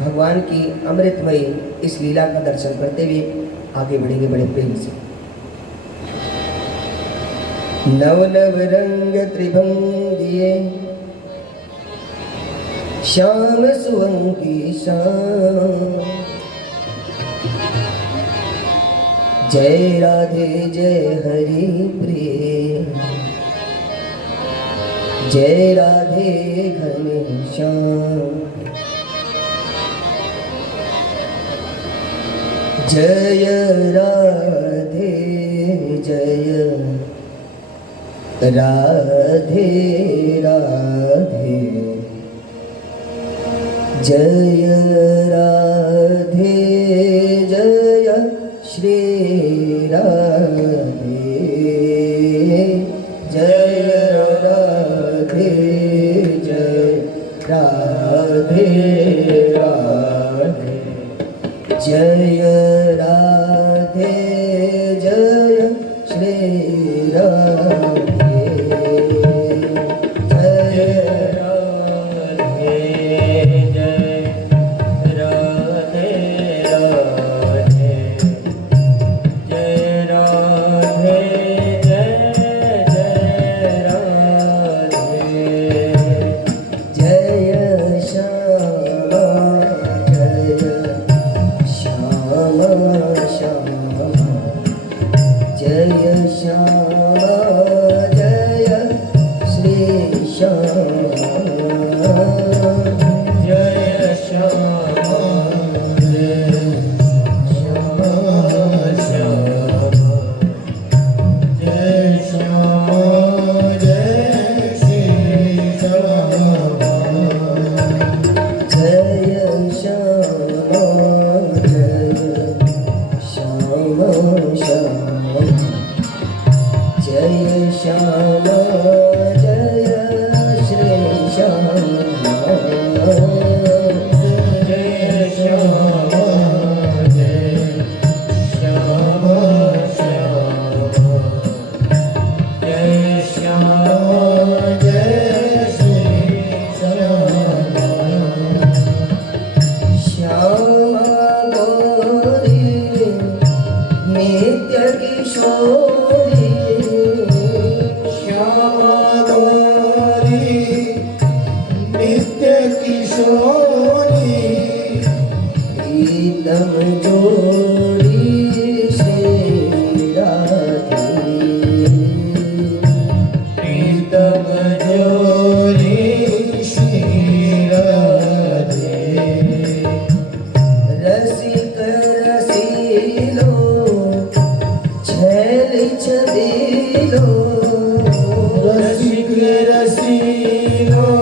भगवान की अमृतमयी इस लीला का दर्शन करते हुए आगे बढ़ेंगे बड़े प्रेम से। नव नव रंग त्रिभंगिए श्याम सुअंगी श्याम, जय राधे जय हरि प्रिय, जय राधे घनश्याम, जय राधे जय राधे राधे, जय राधे जय श्री राधे, जय राधे जय राधे राधे, जय राधे जय श्री राधे, जय राधे जय राधे राधे, जय राधे जय जय राधे, जय श्यामा जय श्यामा, जय श्री श्याम, जय श्यामा जय श्यामा श्याम, जय श्यामा जय श्री श्याम, जय श्यामा जय श्यामा श्याम, जय श्यामा जय श्री श्यामा, जय श्यामा जय श्यामा श्याम, जय श्यामा जय श्री श्यामा, श्यामा गौरी नित्य किशोरी, श्यामा गौरी नित्य किशोरी, प्रीतम जोड़ी श्री राधे, प्रीतम जोड़ी श्री राधे, रसिक रसीलो छैल छबीलो, रसिक रसीलो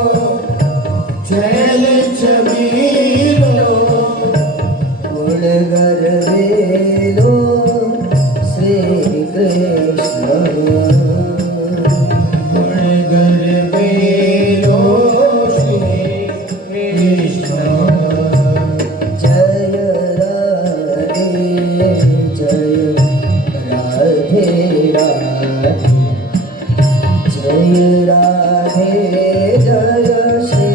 छैल छबीलो, गुण गर्वेलो श्री कृष्ण, गुण गर्वेलो श्री कृष्ण, जय राधे जय राधे राधे, जय राधे जय श्री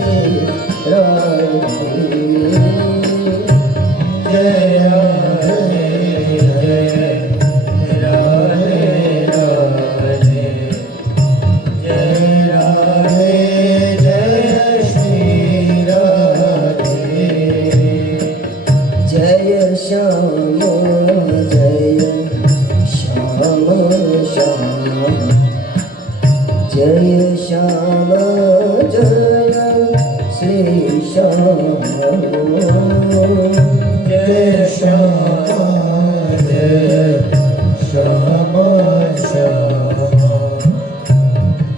राधे, जय राधे जय राधे राधे, जय राधे जय श्री राधे, जय श्यामा जय श्यामा श्याम, जय श्यामा जय श्री श्यामा, जय श्यामा जय श्यामा श्यामा,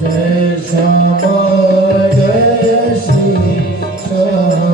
जय श्यामा जय श्री श्यामा।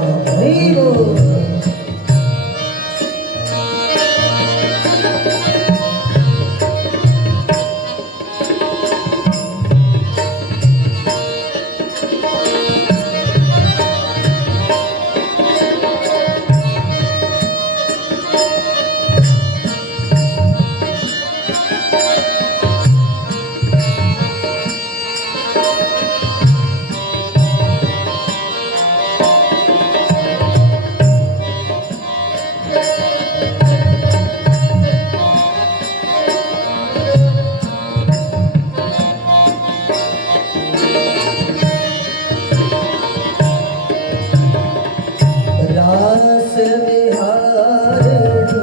रास विहारिणी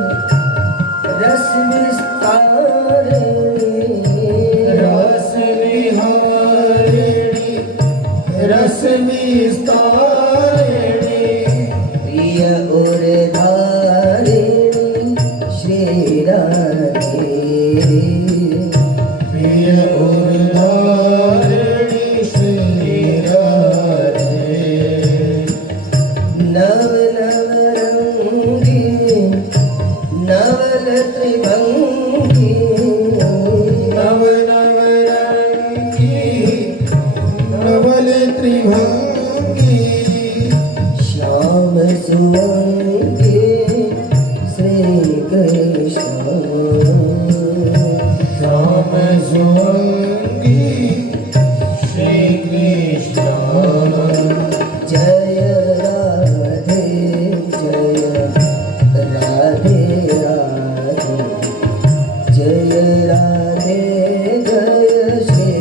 रस विस्तारिणी रस विहारिणी रस विस्तारिणी प्रिय उर्धारिणी श्री राधे प्रिय उर्धारिणी श्री राधे नव नव रंगी नवल त्रिभंगी नव नव रंगी नवल त्रिभंगी श्याम सुवंगी श्री कृष्ण श्याम सुवंगी श्री कृष्ण जय राधे जय राधे राधे जय राधे जय श्री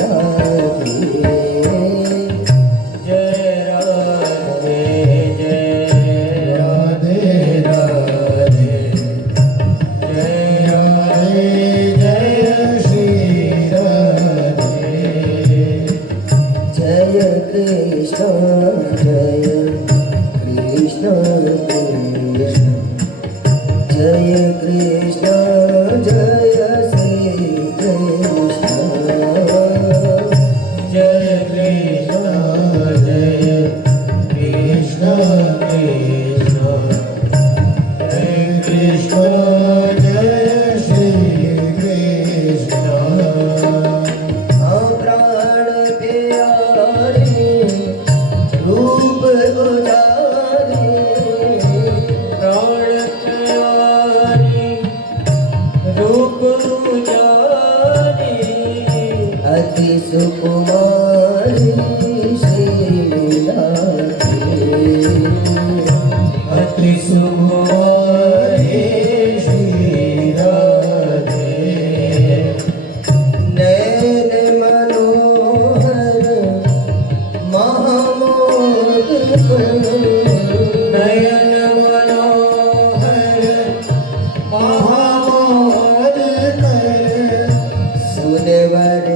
राधे जय राधे जय राधे राधे जय राधे जय श्री राधे जय कृष्ण जय कृष्ण कृष्ण जय कृष्ण जय श्री कृष्ण जय कृष्ण जय कृष्ण कृष्ण जय कृष्ण जय श्री कृष्ण हाँ प्राण प्यारे रूप उजारे प्राण प्यारी रूप उजारी अति सुकुमारी श्री राधे अति सुकुमारी श्री राधे नैन मनोहर महामोद नयन मनोहर महामोद कर सुनवर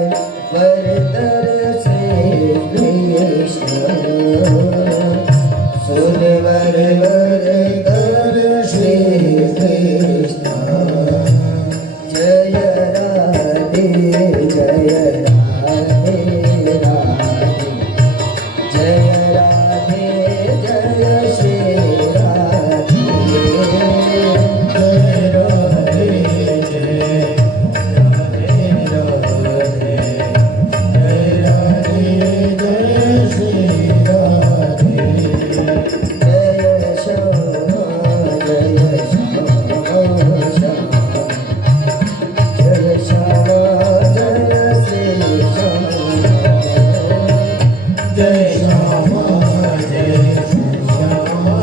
वरतर से कृष्ण सुनवर वरतर श्री कृष्ण जय राधे जय राधे राधे जय राधे जय श्री राधे जय राधे जय राधे राधे जय राधे जय श्री राधे जय श्यामा जय श्यामा जय श्यामा जय श्री श्यामा जय श्यामा जय श्यामा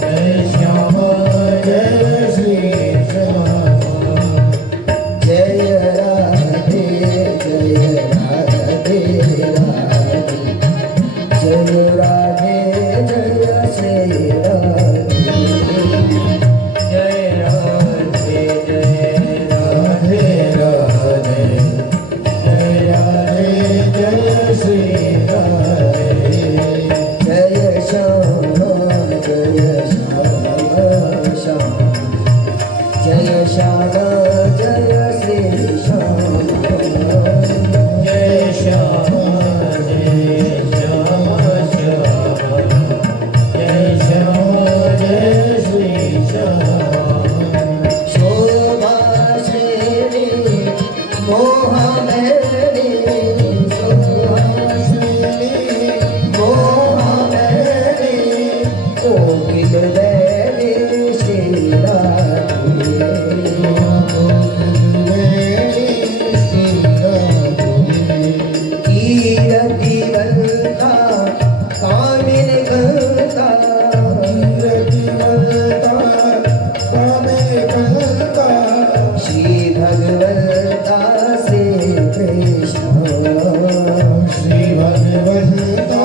जय श्यामा जय श्री श्यामा जय राधे जय राधे राधे जय राधे जय श्री राधे जय राधे जय राधे राधे जय राधे जय श्री राधे जय श्यामा जय श्यामा श्यामा जय श्यामा जय श्री श्यामा जय श्यामा जय श्यामा श्यामा जय श्यामा जय श्री श्यामा शोभा श्री मोहमणि शोभा श्री मोहमणि कोकिल बैरी श्री राधे कीरति वंता कामिन गंगा श्री भगवंता श्री कृष्ण श्री भगवंता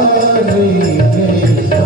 श्री कृष्ण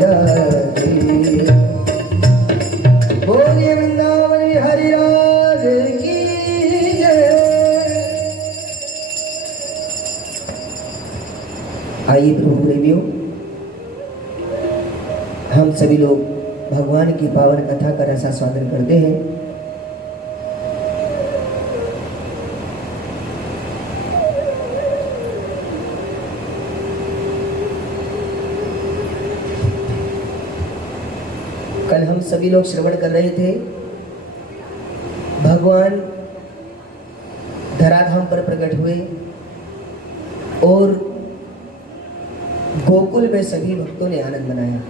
राधे। बोलिए वृंदावन बिहारी लाल की जय। आइए प्रभु प्रेमियों, हम सभी लोग भगवान की पावन कथा का रसास्वादन करते हैं। कल हम सभी लोग श्रवण कर रहे थे, भगवान धराधाम पर प्रकट हुए और गोकुल में सभी भक्तों ने आनंद मनाया।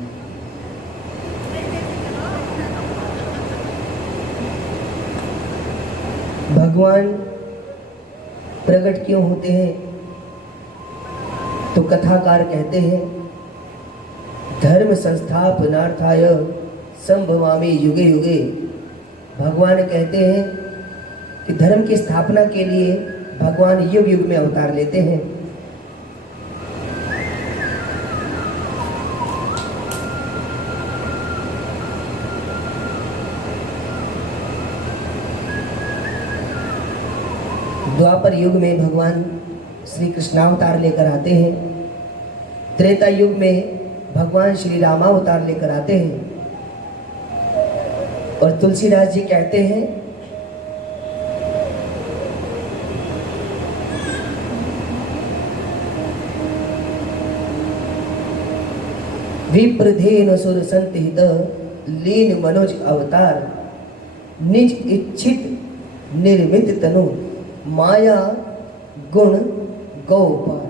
भगवान प्रकट क्यों होते हैं? तो कथाकार कहते हैं, धर्म संस्थापनार्थाय संभवामि युगे युगे। भगवान कहते हैं कि धर्म की स्थापना के लिए भगवान युग युग में अवतार लेते हैं। द्वापर युग में भगवान श्री कृष्णावतार लेकर आते हैं। त्रेता युग में भगवान श्री रामावतार लेकर आते हैं। और तुलसीदास जी कहते हैं, विप्रधेन सुर संतिहित लीन मनोज अवतार, निज इच्छित निर्मित तनु माया गुण गौपार।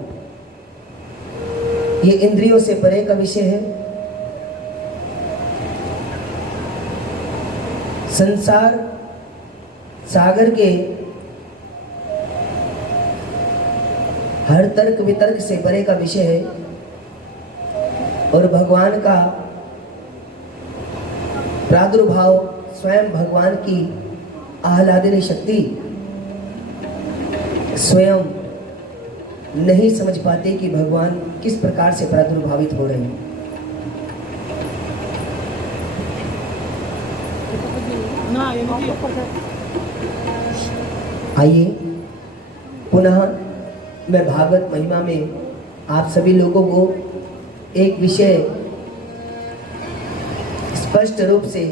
ये इंद्रियों से परे का विषय है। संसार सागर के हर तर्क वितर्क से परे का विषय है। और भगवान का प्रादुर्भाव, स्वयं भगवान की आह्लादनी शक्ति स्वयं नहीं समझ पाते कि भगवान किस प्रकार से प्रादुर्भावित हो रहे हैं। आइए पुनः मैं भागवत महिमा में आप सभी लोगों को एक विषय स्पष्ट रूप से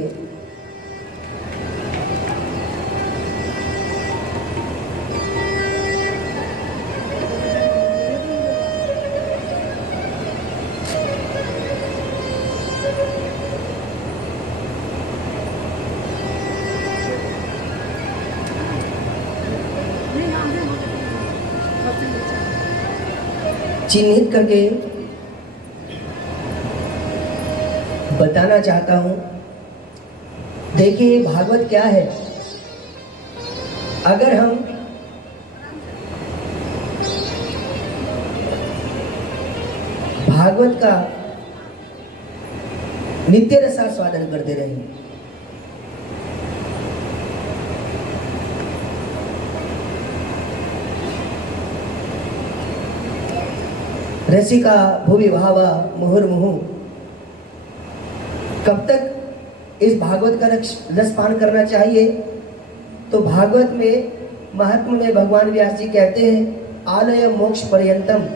चिन्हित करके बताना चाहता हूं। देखिए भागवत क्या है। अगर हम भागवत का नित्य रसास्वादन करते रहें, रसिका भुवि भावा मुहुर्मुहु, कब तक इस भागवत का रसपान करना चाहिए? तो भागवत में महात्मा में भगवान व्यास जी कहते हैं, आलय मोक्ष पर्यंतम।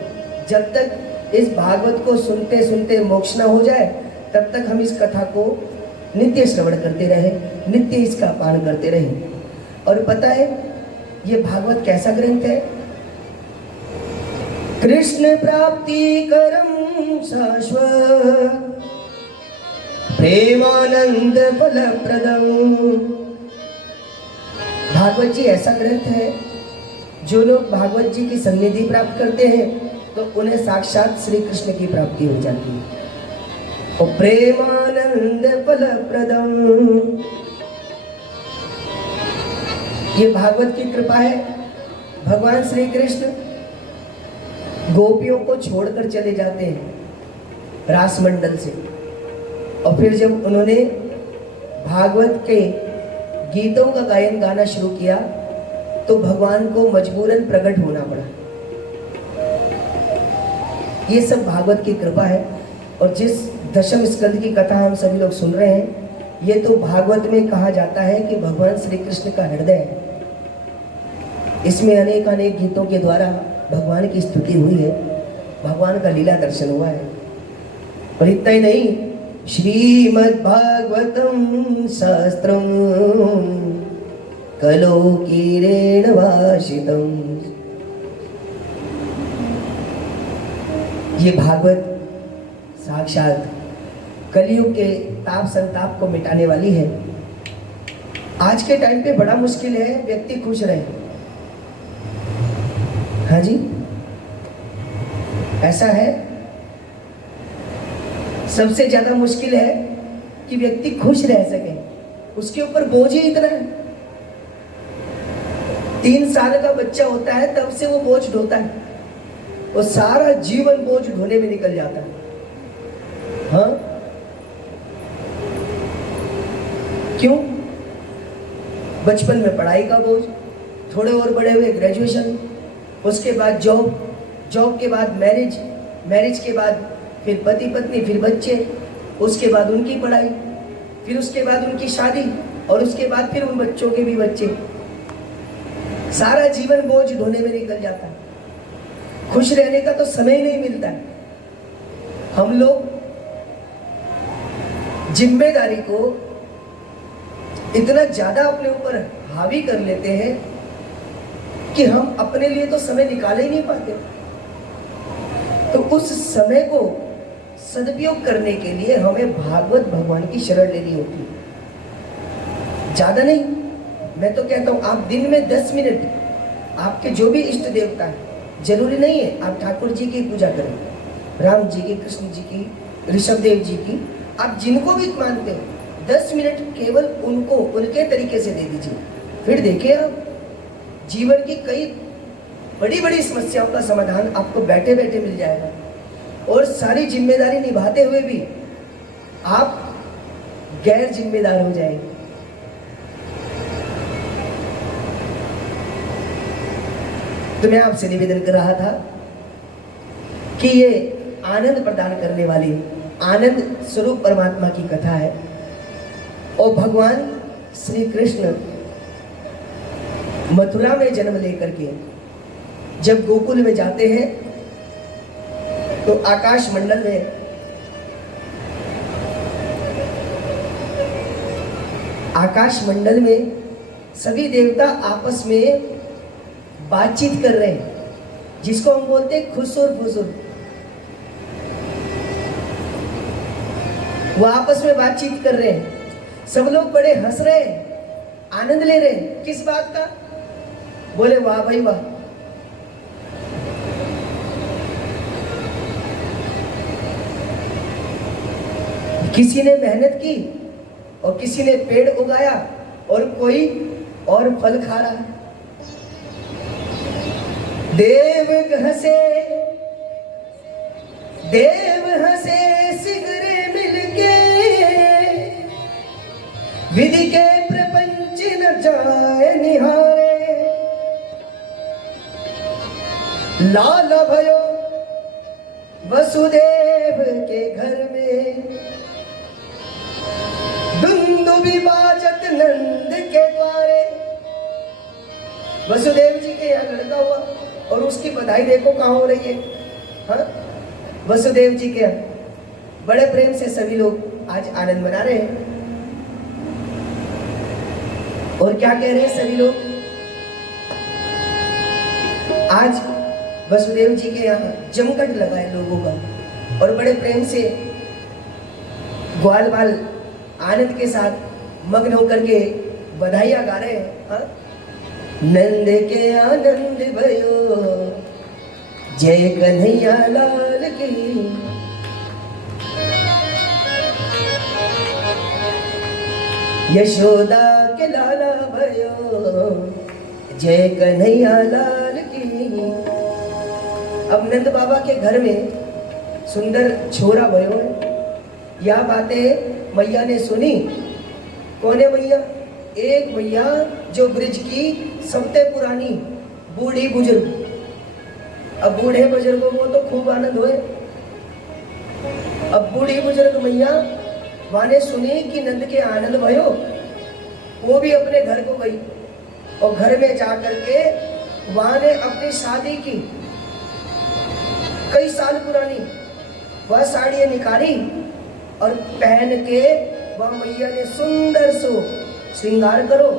जब तक इस भागवत को सुनते सुनते मोक्ष न हो जाए, तब तक हम इस कथा को नित्य श्रवण करते रहे, नित्य इसका पान करते रहे। और पता है ये भागवत कैसा ग्रंथ है? कृष्ण प्राप्ति करम शाश्वत प्रेमानंद फल प्रदम। भागवत जी ऐसा ग्रंथ है, जो लोग भागवत जी की सन्निधि प्राप्त करते हैं तो उन्हें साक्षात श्री कृष्ण की प्राप्ति हो जाती है। और प्रेमानंद फल प्रदम, ये भागवत की कृपा है। भगवान श्री कृष्ण गोपियों को छोड़कर चले जाते हैं रास मंडल से, और फिर जब उन्होंने भागवत के गीतों का गायन गाना शुरू किया तो भगवान को मजबूरन प्रकट होना पड़ा। ये सब भागवत की कृपा है। और जिस दशम स्कंद की कथा हम सभी लोग सुन रहे हैं, ये तो भागवत में कहा जाता है कि भगवान श्री कृष्ण का हृदय है। इसमें अनेक अनेक गीतों के द्वारा भगवान की स्तुति हुई है, भगवान का लीला दर्शन हुआ है। और इतना ही नहीं, श्रीमद् भागवतम शास्त्रम कलोकीरेण भाषितम, ये भागवत साक्षात कलयुग के ताप संताप को मिटाने वाली है। आज के टाइम पे बड़ा मुश्किल है व्यक्ति खुश रहे। हाँ जी, ऐसा है। सबसे ज्यादा मुश्किल है कि व्यक्ति खुश रह सके, उसके ऊपर बोझ ही इतना है। 3 साल का बच्चा होता है तब से वो बोझ ढोता है, वो सारा जीवन बोझ ढोने में निकल जाता है। हाँ, क्यों? बचपन में पढ़ाई का बोझ, थोड़े और बड़े हुए ग्रेजुएशन, उसके बाद जॉब, जॉब के बाद मैरिज, मैरिज के बाद फिर पति पत्नी, फिर बच्चे, उसके बाद उनकी पढ़ाई, फिर उसके बाद उनकी शादी, और उसके बाद फिर उन बच्चों के भी बच्चे। सारा जीवन बोझ ढोने में निकल जाता है। खुश रहने का तो समय ही नहीं मिलता है। हम लोग जिम्मेदारी को इतना ज्यादा अपने ऊपर हावी कर लेते हैं कि हम अपने लिए तो समय निकाल ही नहीं पाते। तो उस समय को सदुपयोग करने के लिए हमें भागवत भगवान की शरण लेनी होती है। ज्यादा नहीं, मैं तो कहता हूं आप दिन में 10 मिनट आपके जो भी इष्ट देवता है, जरूरी नहीं है आप ठाकुर जी की पूजा करें, राम जी की, कृष्ण जी की, ऋषभ देव जी की, आप जिनको भी मानते हो 10 मिनट केवल उनको उनके तरीके से दे दीजिए। फिर देखिए आप जीवन की कई बड़ी बड़ी समस्याओं का समाधान आपको बैठे बैठे मिल जाएगा। और सारी जिम्मेदारी निभाते हुए भी आप गैर जिम्मेदार हो जाएंगे। तो मैं आपसे निवेदन कर रहा था कि ये आनंद प्रदान करने वाली आनंद स्वरूप परमात्मा की कथा है। और भगवान श्री कृष्ण मथुरा में जन्म लेकर के जब गोकुल में जाते हैं तो आकाश मंडल में सभी देवता आपस में बातचीत कर रहे हैं, जिसको हम बोलते हैं खुसुर फुसुर। वो आपस में बातचीत कर रहे हैं, सब लोग बड़े हंस रहे हैं, आनंद ले रहे हैं। किस बात का? बोले वाह भाई वाह, किसी ने मेहनत की और किसी ने पेड़ उगाया और कोई और फल खा रहा है। देव हंसे सिगरे मिलके, विधि के प्रपंच न जाए निहारे। लाल भयो वसुदेव के घर में, दुंदुभि बाजत नंद के द्वारे। वसुदेव जी के यहाँ लड़का हुआ और उसकी बधाई देखो कहाँ हो रही है। हाँ, वसुदेव जी के यहाँ बड़े प्रेम से सभी लोग आज आनंद मना रहे हैं। और क्या कह रहे हैं सभी लोग? आज वसुदेव जी के यहाँ जमघट लगा है लोगों का, और बड़े प्रेम से ग्वाल बाल आनंद के साथ मग्न होकर के बधाइयां गा रहे हैं। हाँ? नंद के आनंद भयो, जय कन्हैया लाल की। यशोदा के लाला भयो, जय कन्हैया लाल की। अब नंद बाबा के घर में सुंदर छोरा भयो है। यह बातें मैया ने सुनी। कौन है मैया? एक मैया जो ब्रिज की सबसे पुरानी बूढ़ी बुजुर्ग। अब बूढ़े बुजुर्गों को तो खूब आनंद हुए। अब बूढ़ी बुजुर्ग मैया वाने सुनी कि नंद के आनंद भयो, वो भी अपने घर को गई और घर में जाकर के वहां ने अपनी शादी की, कई साल पुरानी वह साड़ियाँ निकाली और पहन के वह मैया ने सुंदर सो श्रृंगार करो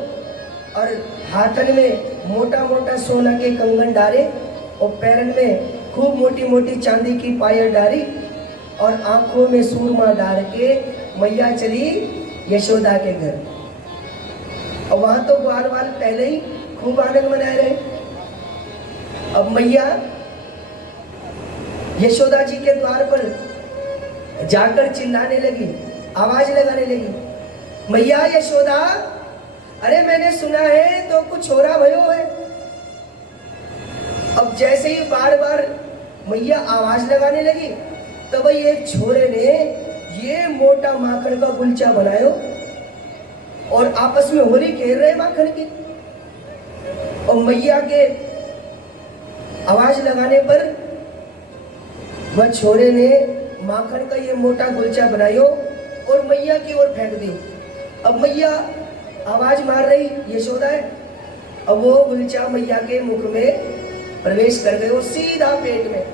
और हाथन में मोटा मोटा सोना के कंगन डाले और पैरन में खूब मोटी मोटी चांदी की पायल डाली और आंखों में सूरमा डाल के मैया चली यशोदा के घर। और वहां तो ग्वाल वाल पहले ही खूब आनंद मनाए रहे। अब मैया यशोदा जी के द्वार पर जाकर चिल्लाने लगी, आवाज लगाने लगी, मैया यशोदा, अरे मैंने सुना है तो कुछ छोरा भयो है। अब जैसे ही बार बार मैया आवाज लगाने लगी तब एक छोरे ने ये मोटा माखन का गुलचा बनायो और आपस में होली खेल रहे माखन की। और मैया के आवाज लगाने पर वह छोरे ने माखन का ये मोटा गुलचा बनायो और मैया की ओर फेंक दी। अब मैया आवाज मार रही यशोदा है, अब वो गुलचा मैया के मुख में प्रवेश कर गए और सीधा पेट में।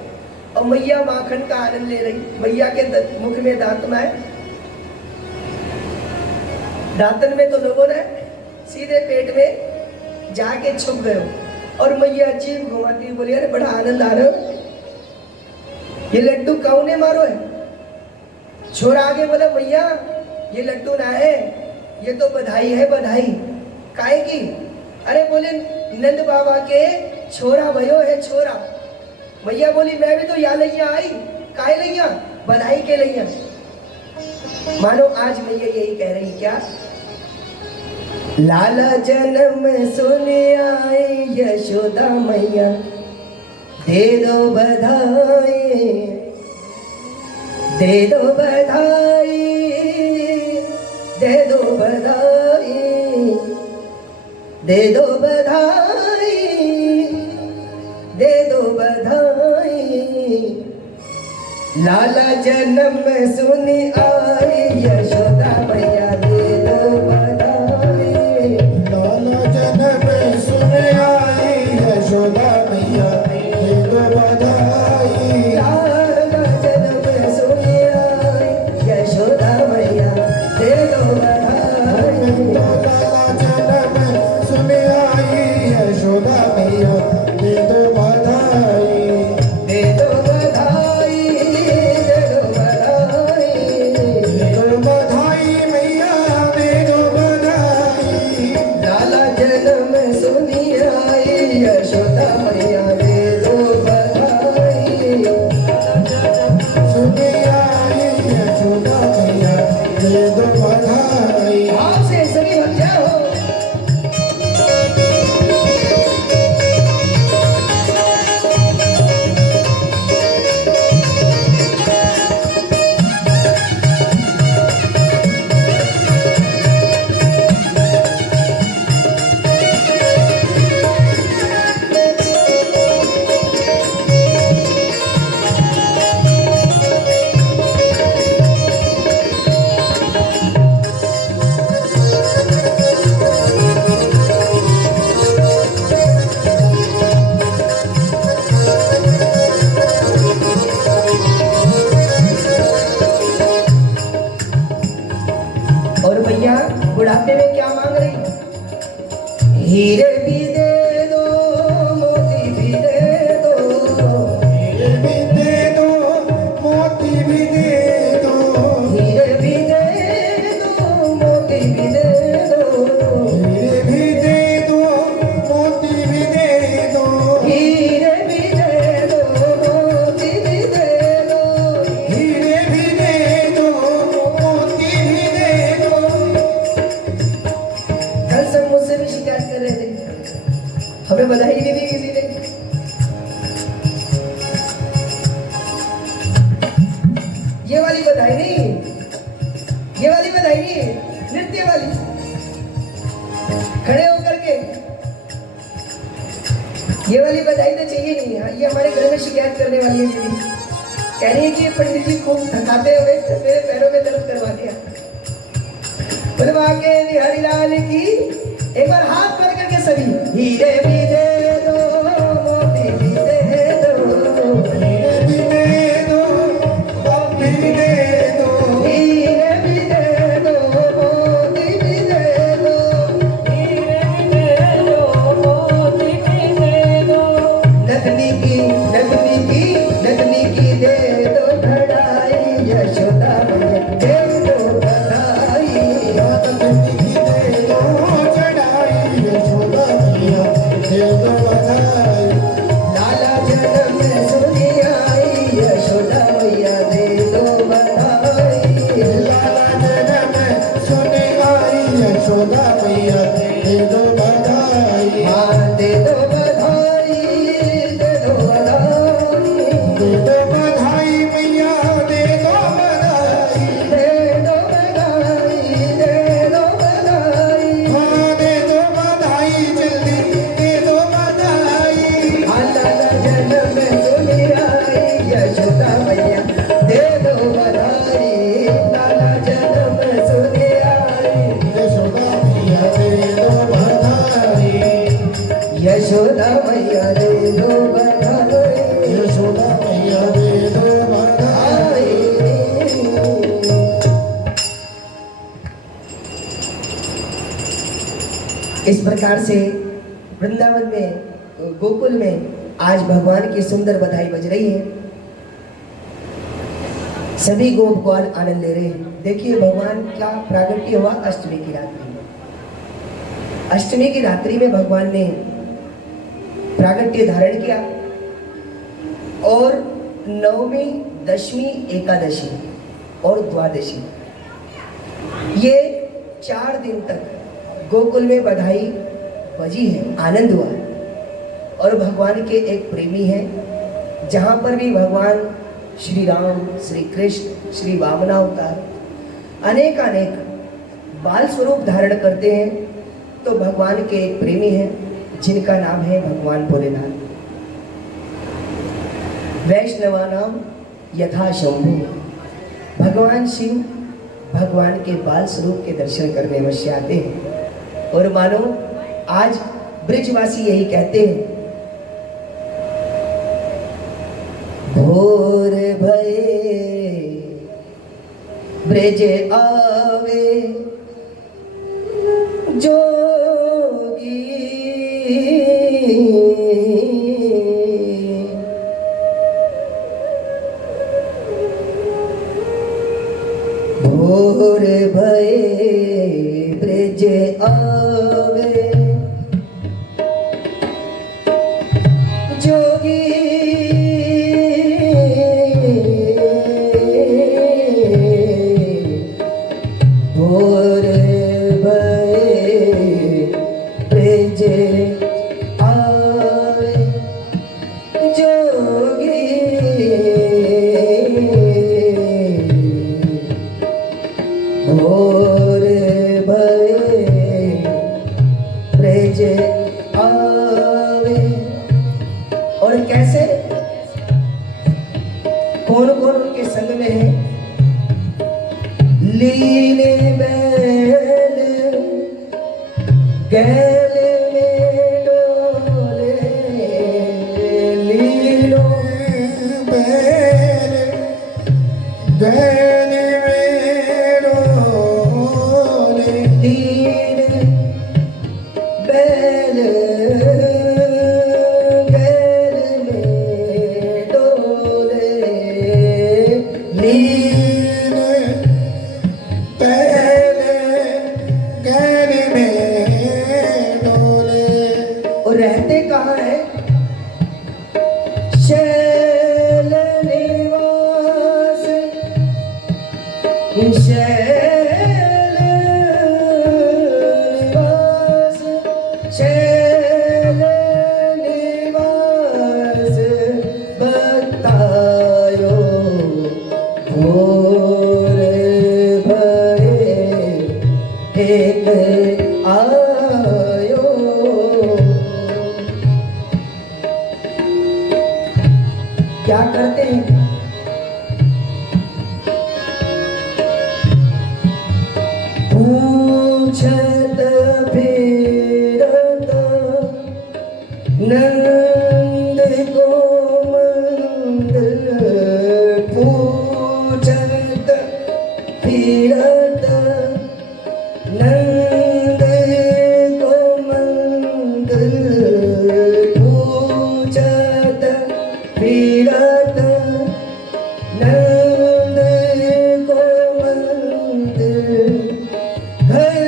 और मैया माखन का आनंद ले रही, मैया के मुख में दांतन है, दांतन में तो लोगों ने सीधे पेट में जाके छुप गए। और मैया जीभ घुमाती बोली, अरे बड़ा आनंद आ रहा है, ये लड्डू कौन ने मारो है। छोरा आगे बोला, भैया ये लड्डू ना है, ये तो बधाई है, बधाई काहे की। अरे बोले नंद बाबा के छोरा भयो है, छोरा। भैया बोली, मैं भी तो यहाँ लैया आई, काहे लैया, बधाई के लैया। मानो आज मैया यही कह रही क्या, लाला जन्म सुने आई यशोदा मैया, दे दो बधाई, दे दो बधाई, दे दो बधाई, दे दो बधाई, दे दो बधाई। लाला जन्म सुनी आई यशोदा मैया, दे दो बधाई। लाला जन्म सुने आई यशोदा मैया, दे दो बधाई। लाला जन्म सुनी आई यशोदा मैया, दे दो बधाई। लाला जन्म सुने आई यशोदा मैया, दे दो बधाई। दे दो बधाई, दे दो बधाई, दे दो बधाई मैया, दे दो बधाई। लाला जन्म सुनी आई यशोदा मैया, दे दो बधाई। सुने आई यशोदा मैया, दे दो बधाई। आपसे सभी बन जाओ। और भैया बुढ़ापे में क्या मांग रही, हीरे भी दे दो, मोती भी दे दो, हीरे भी दे दो, मोती भी दे दो। हीरे भी दे दो, मोती भी दे दो, हीरे भी दे दो, मोती भी दे दो। हीरे भी दे दो, मोती भी दे दो। हीरे भी दे दो, मोती भी दे दो। कल सब मुझसे भी शिकायत कर रहे थे, हमें बधाई नहीं दी किसी ने। ये वाली बधाई नहीं, ये वाली बधाई नहीं, नृत्य वाली, खड़े होकर के। ये वाली बधाई तो चाहिए नहीं। हाँ, ये हमारे घर में शिकायत करने वाली है दीदी, कह रही है कि ये पंडित जी खूब थकाते हुए कृपा के बिहारी लाल की। एक बार हाथ कर करके सभी, हीरे भी दे दो मोती भी दे दो, हीरे भी दे दो, मोती भी दे दो, हीरे भी दे दो मोती भी दे दो, हीरे भी दे दो मोती भी दे दो, नथनी की दे दो घड़ाई, यशोदा मैया दे दो बधाई, नंदी की दे दो चढ़ाई, यशोदा मैया दे दो बधाई। लाला जन्म सुनी आई, यशोदा मैया दे दो बधाई, लाला जन्म सुने आई, यशोदा मैया दे दो बधाई। हाँ दे दो बधाई, दे दो बधाई, दे दो बधाई मैया दे दो बधाई, दे दो बधाई, दे दो बधाई, हाँ दे दो बधाई, जल्दी दे दो बधाई। लाला जन्म सुनी आई, यशोदा मैया दे दो बधाई, लाला जन्म सुनी आई, यशोदा मैया दे दो बधाई, यशोदा मैया दे दो बधाई, यशोदा मैया दे दो बधाई। इस प्रकार से वृंदावन में, गोकुल में आज भगवान की सुंदर बधाई बज रही है। सभी गोप ग्वाल आनंद ले रहे हैं। देखिए भगवान क्या प्रागट्य हुआ अष्टमी की रात्रि में। अष्टमी की रात्रि में भगवान ने प्रागट्य धारण किया और नवमी, दशमी, एकादशी और द्वादशी, ये 4 दिन तक गोकुल में बधाई बजी है, आनंद हुआ। और भगवान के एक प्रेमी हैं, जहाँ पर भी भगवान श्री राम, श्री कृष्ण, श्री वामनावतार अनेक बाल स्वरूप धारण करते हैं, तो भगवान के एक प्रेमी हैं जिनका नाम है भगवान भोलेनाथ। वैष्णवानाम यथा शंभु, भगवान शिव भगवान के बाल स्वरूप के दर्शन करने अवश्य आते हैं। और मानो आज ब्रिजवासी यही कहते हैं, भोर भये ब्रिज आवे जोगी, भोर भये ब्रिज आवे जोगी, भोर भये ब्रिज आवे जोगी, भोर भये ब्रिज आवे। और कैसे, कौन कौन उनके संग में है? लीले बैल गैल में डोले, लीलो बैल बैल मेरो ले, लीले बैल गैल में डोले, लीन बैल गैल में डोले। और रहते कहाँ है? शैल निवास, शैल निवास, शैल निवास बतायो, भोर भये एक आयो। क्या करते हैं? भूल फिरत नंद को मंगल पूजत फिरत नंद को मंदिर घर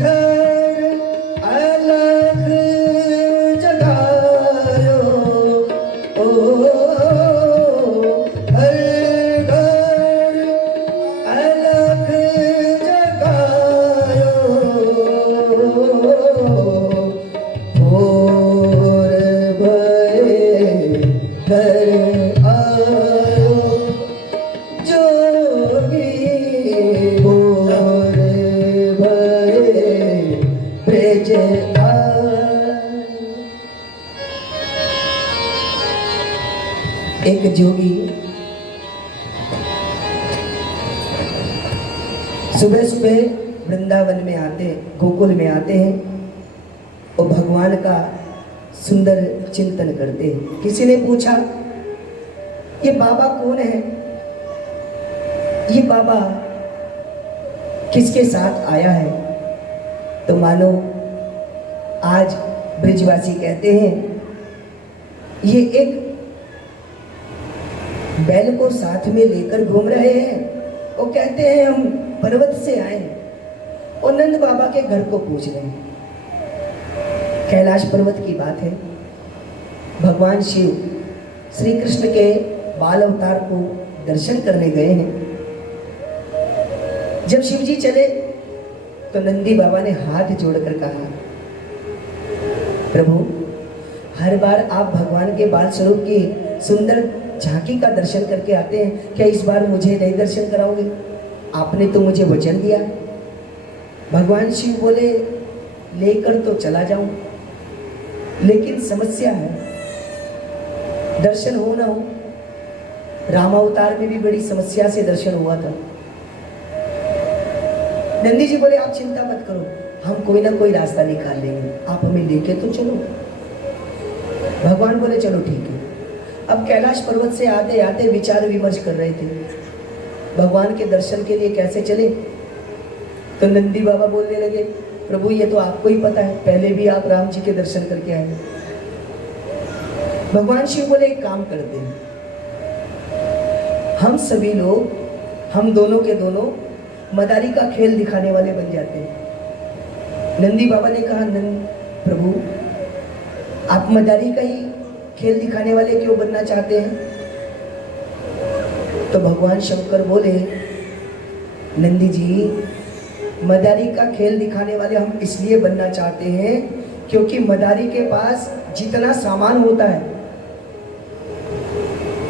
घर अलग जगायो ओ घर घर अलग जगायो भोर भये घर आयो जोगी भोर भये ब्रज आए। एक जोगी सुबह सुबह वृंदावन में आते, गोकुल में आते हैं और भगवान का सुंदर चिंतन करते हैं। किसी ने पूछा ये बाबा कौन है, ये बाबा किसके साथ आया है? तो मानो आज ब्रिजवासी कहते हैं ये एक बैल को साथ में लेकर घूम रहे हैं। वो कहते हैं हम पर्वत से आए हैं और नंद बाबा के घर को पूछ रहे हैं। कैलाश पर्वत की बात है। भगवान शिव श्री कृष्ण के बाल अवतार को दर्शन करने गए हैं। जब शिव जी चले तो नंदी बाबा ने हाथ जोड़कर कहा, प्रभु हर बार आप भगवान के बाल स्वरूप की सुंदर झांकी का दर्शन करके आते हैं, क्या इस बार मुझे नहीं दर्शन कराओगे? आपने तो मुझे वचन दिया। भगवान शिव बोले लेकर तो चला जाऊं, लेकिन समस्या है, दर्शन हो ना हो। रामावतार में भी बड़ी समस्या से दर्शन हुआ था। नंदी जी बोले आप चिंता मत करो, हम कोई ना कोई रास्ता निकाल लेंगे, आप हमें लेके तो चलो। भगवान बोले चलो ठीक है। अब कैलाश पर्वत से आते आते विचार विमर्श कर रहे थे भगवान के दर्शन के लिए कैसे चले। तो नंदी बाबा बोलने लगे, प्रभु ये तो आपको ही पता है, पहले भी आप राम जी के दर्शन करके आए। भगवान शिव बोले एक काम करते हैं, हम सभी लोग, हम दोनों के दोनों मदारी का खेल दिखाने वाले बन जाते हैं। नंदी बाबा ने कहा, नंद प्रभु आप मदारी का ही खेल दिखाने वाले क्यों बनना चाहते हैं? तो भगवान शंकर बोले, नंदी जी मदारी का खेल दिखाने वाले हम इसलिए बनना चाहते हैं क्योंकि मदारी के पास जितना सामान होता है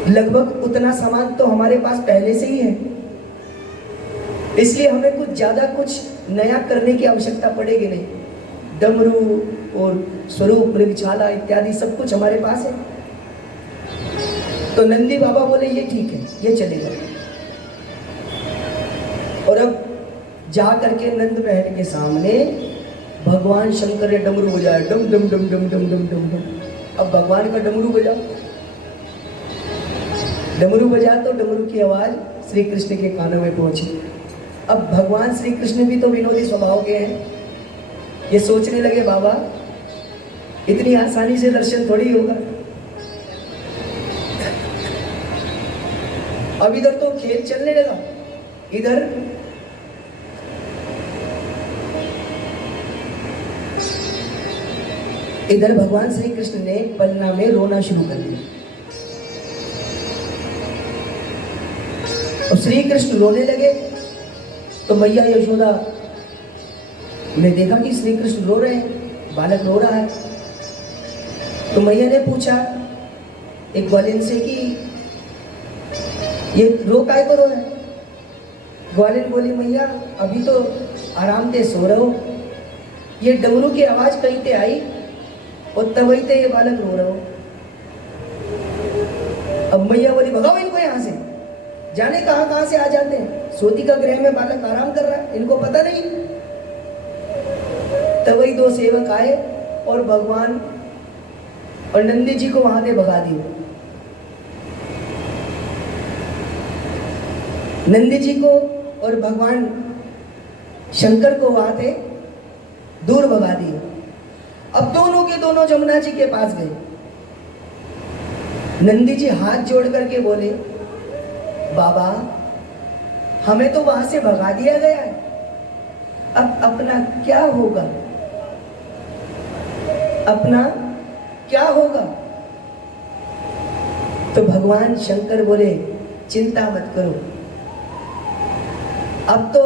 लगभग उतना सामान तो हमारे पास पहले से ही है, इसलिए हमें कुछ ज्यादा कुछ नया करने की आवश्यकता पड़ेगी नहीं। डमरू और स्वरूप मृगछाला इत्यादि सब कुछ हमारे पास है। तो नंदी बाबा बोले ये ठीक है, ये चलेगा। और अब जा करके नंद महल के सामने भगवान शंकर ने डमरू बजाया, डम डम डम डम डम डम डम डम। अब भगवान का डमरू बजा, डमरू बजा तो डमरू की आवाज श्री कृष्ण के कानों में पहुंची। अब भगवान श्री कृष्ण भी तो विनोदी स्वभाव के हैं, ये सोचने लगे बाबा इतनी आसानी से दर्शन थोड़ी होगा। अब इधर तो खेल चलने लगा, इधर भगवान श्री कृष्ण ने पलना में रोना शुरू कर दिया। और श्री कृष्ण रोने लगे तो मैया यशोदा ने देखा कि श्री कृष्ण रो रहे हैं, बालक रो रहा है। तो मैया ने पूछा एक ग्वालिन से कि ये रो काय को रो है? ग्वालिन बोली, मैया अभी तो आराम से सो रहो, ये डमरू की आवाज कहीं से आई और तभी ते ये बालक रो रहा हो। अब मैया बोली भगाओ इनको यहाँ से, जाने कहाँ से आ जाते हैं, सोती का गृह में बालक आराम कर रहा है, इनको पता नहीं। तभी दो सेवक आए और भगवान और नंदी जी को वहां से भगा दिया। नंदी जी को और भगवान शंकर को वहां थे दूर भगा दिए। अब दोनों के दोनों जमुना जी के पास गए। नंदी जी हाथ जोड़ करके बोले, बाबा हमें तो वहां से भगा दिया गया है, अब अपना क्या होगा, अपना क्या होगा। तो भगवान शंकर बोले, चिंता मत करो, अब तो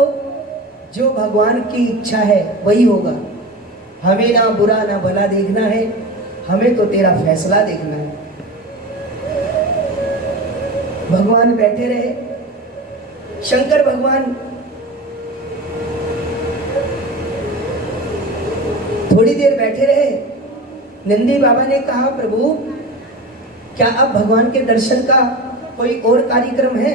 जो भगवान की इच्छा है वही होगा। हमें ना बुरा ना भला देखना है, हमें तो तेरा फैसला देखना है। भगवान बैठे रहे। शंकर भगवान थोड़ी देर बैठे रहे। नंदी बाबा ने कहा, प्रभु क्या अब भगवान के दर्शन का कोई और कार्यक्रम है?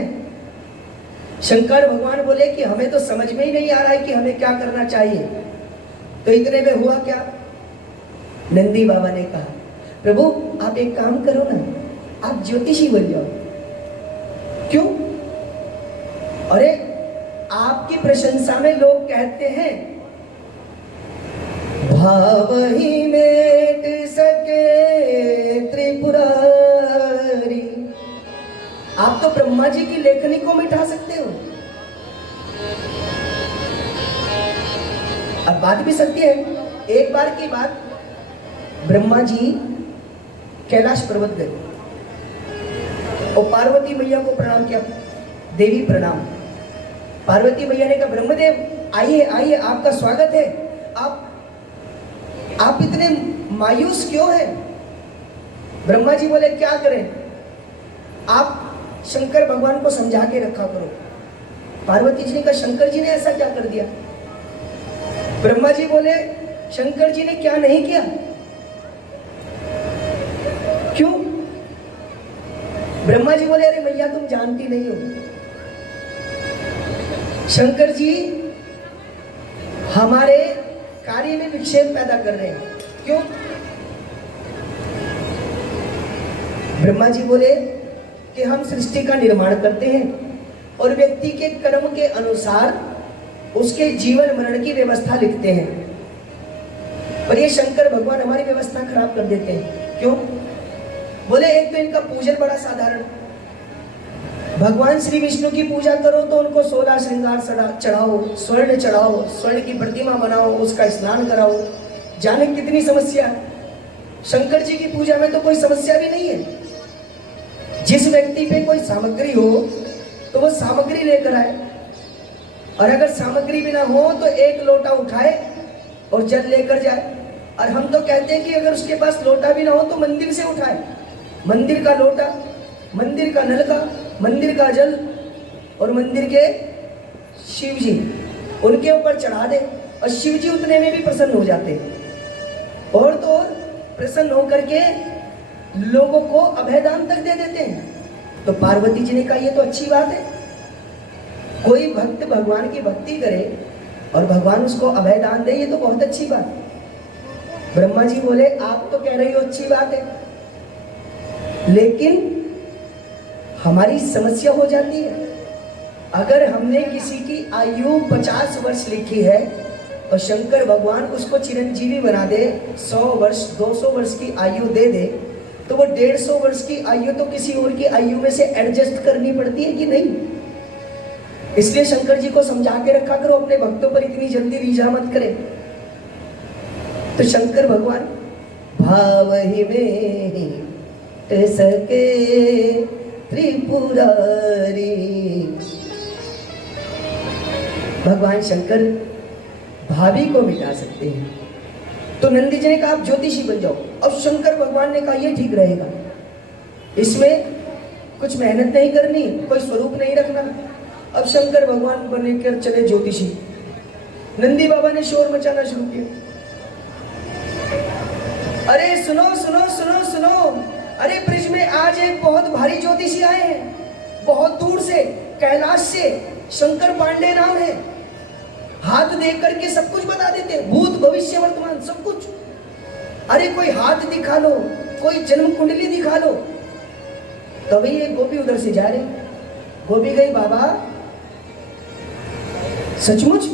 शंकर भगवान बोले कि हमें तो समझ में ही नहीं आ रहा है कि हमें क्या करना चाहिए। तो इतने में हुआ क्या? नंदी बाबा ने कहा, प्रभु आप एक काम करो ना, आप ज्योतिषी बन जाओ। क्यों? अरे आपकी प्रशंसा में लोग कहते हैं, भाव ही मेट सके त्रिपुरारी। आप तो ब्रह्मा जी की लेखनी को मिटा सकते हो। अब बात भी सत्य है। एक बार की बात, ब्रह्मा जी कैलाश पर्वत गए और पार्वती मैया को प्रणाम किया, देवी प्रणाम। पार्वती मैया ने कहा, ब्रह्मदेव आइए आइए, आपका स्वागत है। आप इतने मायूस क्यों हैं? ब्रह्मा जी बोले, क्या करें, आप शंकर भगवान को समझा के रखा करो। पार्वती जी ने कहा, शंकर जी ने ऐसा क्या कर दिया? ब्रह्मा जी बोले, शंकर जी ने क्या नहीं किया? क्यों? ब्रह्मा जी बोले, अरे मैया तुम जानती नहीं हो, शंकर जी हमारे कार्य में विक्षेप पैदा कर रहे हैं। क्यों? ब्रह्मा जी बोले कि हम सृष्टि का निर्माण करते हैं और व्यक्ति के कर्म के अनुसार उसके जीवन मरण की व्यवस्था लिखते हैं, पर ये शंकर भगवान हमारी व्यवस्था खराब कर देते हैं। क्यों? बोले, एक तो इनका पूजन बड़ा साधारण, भगवान श्री विष्णु की पूजा करो तो उनको 16 श्रृंगार चढ़ाओ, स्वर्ण चढ़ाओ, स्वर्ण की प्रतिमा बनाओ, उसका स्नान कराओ, जाने कितनी समस्या। शंकर जी की पूजा में तो कोई समस्या भी नहीं है। जिस व्यक्ति पे कोई सामग्री हो तो वो सामग्री लेकर आए, और अगर सामग्री भी ना हो तो एक लोटा उठाए और जल लेकर जाए। और हम तो कहते हैं कि अगर उसके पास लोटा भी ना हो तो मंदिर से उठाए, मंदिर का लोटा, मंदिर का नलका, मंदिर का जल, और मंदिर के शिव जी उनके ऊपर चढ़ा दे, और शिव जी उतने में भी प्रसन्न हो जाते हैं। और तो और प्रसन्न होकर के लोगों को अभयदान तक दे देते हैं। तो पार्वती जी ने कहा, ये तो अच्छी बात है, कोई भक्त भगवान की भक्ति करे और भगवान उसको अभयदान दे, ये तो बहुत अच्छी बात है। ब्रह्मा जी बोले, आप तो कह रही हो अच्छी बात है, लेकिन हमारी समस्या हो जाती है। अगर हमने किसी की आयु 50 वर्ष लिखी है और शंकर भगवान उसको चिरंजीवी बना दे, 100 वर्ष 200 वर्ष की आयु दे दे, तो वो 150 वर्ष की आयु तो किसी और की आयु में से एडजस्ट करनी पड़ती है कि नहीं? इसलिए शंकर जी को समझा के रखा करो, अपने भक्तों पर इतनी जल्दी रीझा मत करे। तो शंकर भगवान, भाव ही में सके त्रिपुरारी, भगवान शंकर भाभी को मिटा सकते हैं। तो नंदी जी ने कहा, आप ज्योतिषी बन जाओ। अब शंकर भगवान ने कहा, ये ठीक रहेगा, इसमें कुछ मेहनत नहीं करनी, कोई स्वरूप नहीं रखना। अब शंकर भगवान बनकर चले ज्योतिषी। नंदी बाबा ने शोर मचाना शुरू किया, अरे सुनो सुनो सुनो सुनो, अरे ब्रिज में आज एक बहुत भारी ज्योतिषी आए हैं, बहुत दूर से, कैलाश से, शंकर पांडे नाम है, हाथ देख करके सब कुछ बता देते, भूत भविष्य वर्तमान सब कुछ। अरे कोई हाथ दिखा लो, कोई जन्म कुंडली दिखा लो। तभी एक गोपी उधर से जा रही, गोपी गई, बाबा सचमुच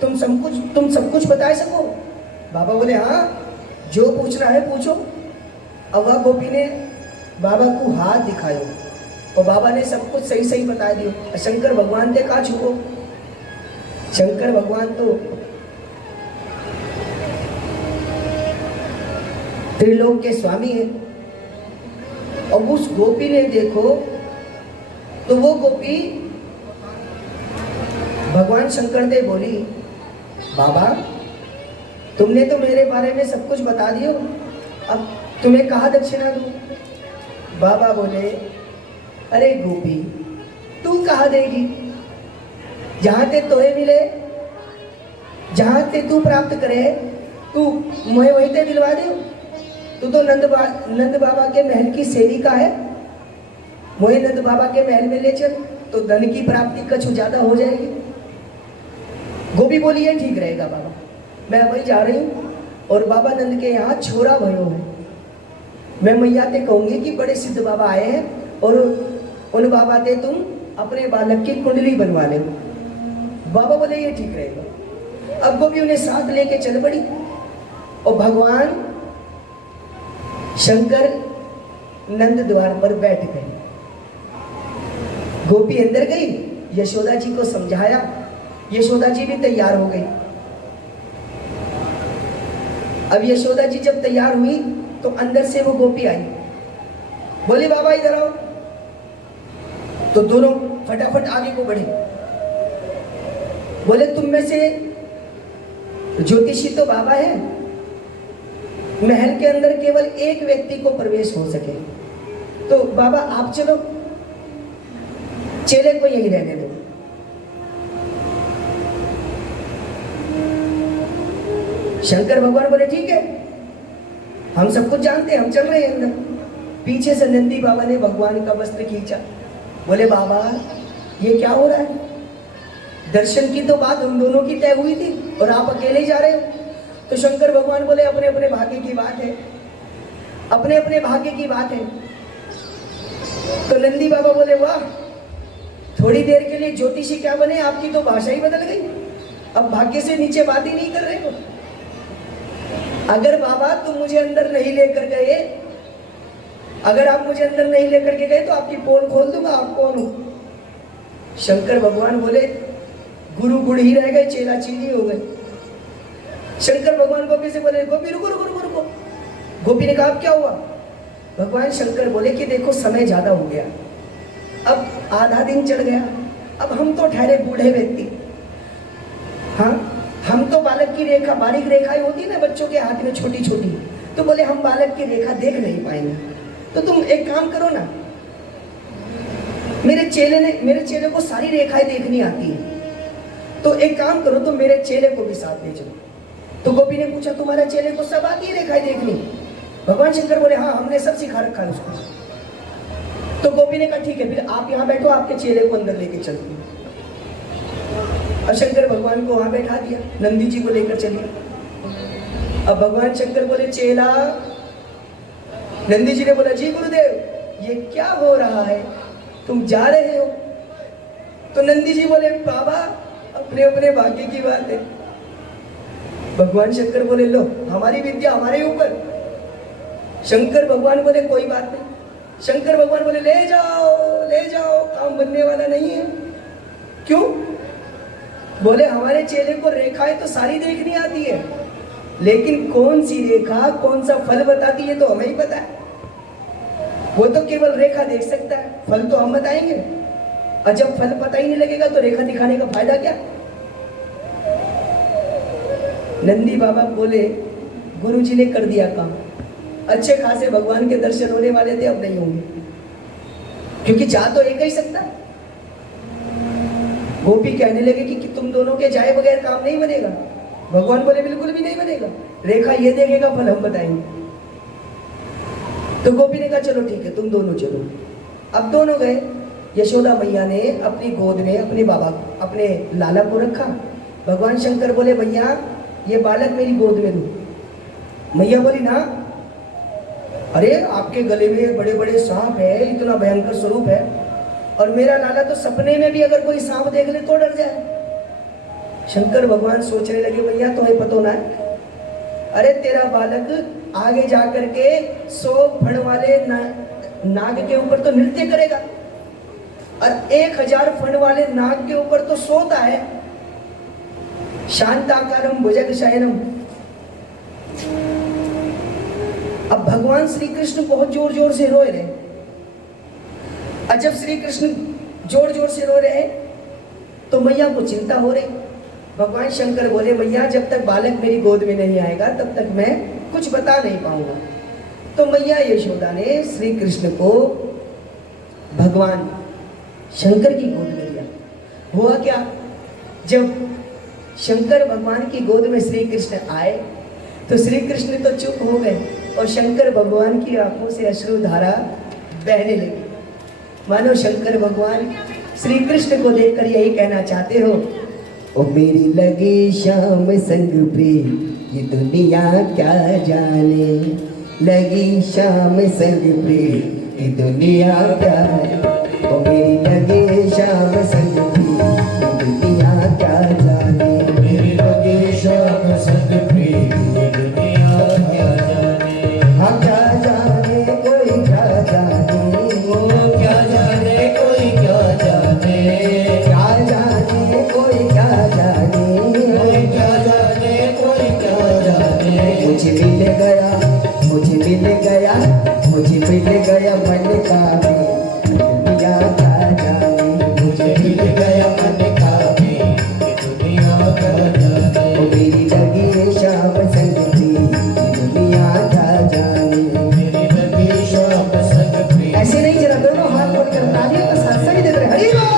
तुम सब कुछ बता सको? बाबा बोले हाँ, जो पूछना है पूछो। अब वह गोपी ने बाबा को हाथ दिखायो और बाबा ने सब कुछ सही सही बता दियो। शंकर भगवान थे कहा छुपो। शंकर भगवान तो त्रिलोक के स्वामी है। और उस गोपी ने देखो तो वो गोपी भगवान शंकर से बोली, बाबा तुमने तो मेरे बारे में सब कुछ बता दियो, अब तुम्हें कहा दक्षिणा दूं? बाबा बोले, अरे गोपी तू कहा देगी? जहां ते तोहे मिले, जहां ते तू प्राप्त करे, तू मुझे वहीं ते दिलवा दे। तू तो नंद बाबा के महल की सेविका है, मुझे नंद बाबा के महल में ले चल, तो धन की प्राप्ति कुछ ज्यादा हो जाएगी। गोपी बोली, ये ठीक रहेगा बाबा, मैं वही जा रही हूँ। और बाबा नंद के यहाँ छोरा भयो है, मैं मैया ते कहूंगी कि बड़े सिद्ध बाबा आए हैं और उन बाबा ते तुम अपने बालक की कुंडली बनवा ले। बाबा बोले ये ठीक रहेगा। अब गोपी उन्हें साथ लेके चल पड़ी और भगवान शंकर नंद द्वार पर बैठ गए। गोपी अंदर गई, यशोदा जी को समझाया, यशोदा जी भी तैयार हो गई। अब यशोदा जी जब तैयार हुई तो अंदर से वो गोपी आई, बोली बाबा इधर आओ। तो दोनों फटाफट आगे को बढ़े, बोले तुम में से ज्योतिषी तो बाबा है, महल के अंदर केवल एक व्यक्ति को प्रवेश हो सके, तो बाबा आप चलो, चेले को यही रहने दो। शंकर भगवान बोले ठीक है, हम सब कुछ जानते हैं, हम चल रहे हैं अंदर। पीछे से नंदी बाबा ने भगवान का वस्त्र खींचा, बोले बाबा ये क्या हो रहा है? दर्शन की तो बात हम दोनों की तय हुई थी और आप अकेले जा रहे हो। तो शंकर भगवान बोले अपने अपने भाग्य की बात है, अपने अपने भाग्य की बात है। तो नंदी बाबा बोले वाह, थोड़ी देर के लिए ज्योतिषी क्या बने, आपकी तो भाषा ही बदल गई, अब भाग्य से नीचे बात ही नहीं कर रहे हो। अगर बाबा तुम मुझे अंदर नहीं लेकर गए, अगर आप मुझे अंदर नहीं लेकर के गए तो आपकी पोल खोल दूंगा, आप कौन हो? शंकर भगवान बोले गुरु गुड़ ही रह गए, चेला चीनी हो गए। शंकर भगवान गोपी से बोले गोपी रुको रुको रुको रुको। गोपी ने कहा अब क्या हुआ? भगवान शंकर बोले कि देखो समय ज्यादा हो गया, अब आधा दिन चढ़ गया, अब हम तो ठहरे बूढ़े व्यक्ति, हाँ हम तो बालक की रेखा, बारीक रेखाएं होती ना बच्चों के हाथ में छोटी छोटी, तो बोले हम बालक की रेखा देख नहीं पाएंगे, तो तुम एक काम करो ना, मेरे चेले को सारी रेखाएं देखनी आती है, तो एक काम करो तुम मेरे चेले को भी साथ ले चलो। तो गोपी ने पूछा तुम्हारे चेले को सब आती है रेखाएं देखनी? भगवान शंकर बोले हाँ हमने सब सिखा रखा है उसको। तो गोपी ने कहा ठीक है, फिर आप यहाँ बैठो, आपके चेले को अंदर लेके चलती हूँ। अब शंकर भगवान को वहां बैठा दिया, नंदी जी को लेकर चलिए। अब भगवान शंकर बोले चेला, नंदी जी ने बोला जी गुरुदेव ये क्या हो रहा है, तुम जा रहे हो? तो नंदी जी बोले बाबा अपने अपने भाग्य की बात है। भगवान शंकर बोले लो हमारी विद्या हमारे ऊपर। शंकर भगवान बोले कोई बात नहीं। शंकर भगवान बोले ले जाओ, काम बनने वाला नहीं है। क्यों? बोले हमारे चेले को रेखाएं तो सारी देखनी आती है, लेकिन कौन सी रेखा कौन सा फल बताती है तो हमें ही पता है। वो तो केवल रेखा देख सकता है, फल तो हम बताएंगे, और जब फल पता ही नहीं लगेगा तो रेखा दिखाने का फायदा क्या? नंदी बाबा बोले गुरुजी ने कर दिया काम, अच्छे खासे भगवान के दर्शन होने वाले थे, अब नहीं होंगे, क्योंकि जा तो एक ही सकता। गोपी कहने लगे कि तुम दोनों के जाए बगैर काम नहीं बनेगा। भगवान बोले बिल्कुल भी नहीं बनेगा, रेखा ये देखेगा फल हम बताएंगे। तो गोपी ने कहा चलो ठीक है तुम दोनों चलो। अब दोनों गए। यशोदा मैया ने अपनी गोद में अपने बाबा अपने लाला को रखा। भगवान शंकर बोले भैया ये बालक मेरी गोद में दो। मैया बोली ना, अरे आपके गले में बड़े बड़े सांप है, इतना भयंकर स्वरूप है, और मेरा लाला तो सपने में भी अगर कोई सांप देख ले तो डर जाए। शंकर भगवान सोचने लगे भैया तुम्हें पता ना है, अरे तेरा बालक आगे जा करके 100 फण वाले नाग के ऊपर तो नृत्य करेगा और 1000 फण वाले नाग के ऊपर तो सोता है। शांताकारम भुजग शयनम। अब भगवान श्री कृष्ण बहुत जोर जोर से रोए रहे। और जब श्री कृष्ण जोर जोर से रो रहे तो मैया को चिंता हो रही। भगवान शंकर बोले मैया जब तक बालक मेरी गोद में नहीं आएगा तब तक मैं कुछ बता नहीं पाऊंगा। तो मैया यशोदा ने श्री कृष्ण को भगवान शंकर की गोद में दिया। हुआ क्या, जब शंकर भगवान की गोद में श्री कृष्ण आए तो श्री कृष्ण तो चुप हो गए और शंकर भगवान की आंखों से अश्रुधारा बहने लगी। मानो शंकर भगवान श्री कृष्ण को देखकर यही कहना चाहते हो, ओ मेरी लगी शाम संग प्रिय ये दुनिया क्या जाने, लगी शाम संग प्रिय ये दुनिया क्या जाने, ओ मेरी लगी शाम संग प्रिय ये दुनिया क्या जाने, मेरी लगी शाम संग प्रिय ये दुनिया क्या जाने। हाँ क्या जाने कोई क्या जाने, ओ क्या जाने कोई क्या जाने, क्या जाने कोई क्या जाने, कोई क्या जाने कोई क्या जाने। मुझे मिल गया मुझे मिल गया मुझे मिल गया मन का भी दुनिया क्या जाने, मुझे मिल गया मन का भी ये दुनिया क्या जाने। ओ मेरी लगी शाम संग प्रिय ये दुनिया क्या जाने। मेरी लगी शाम संग प्रिय। ऐसे नहीं, जरा दोनों हाथ जोड़कर तालियों का साथ सभी देते रहे। हरि बोल।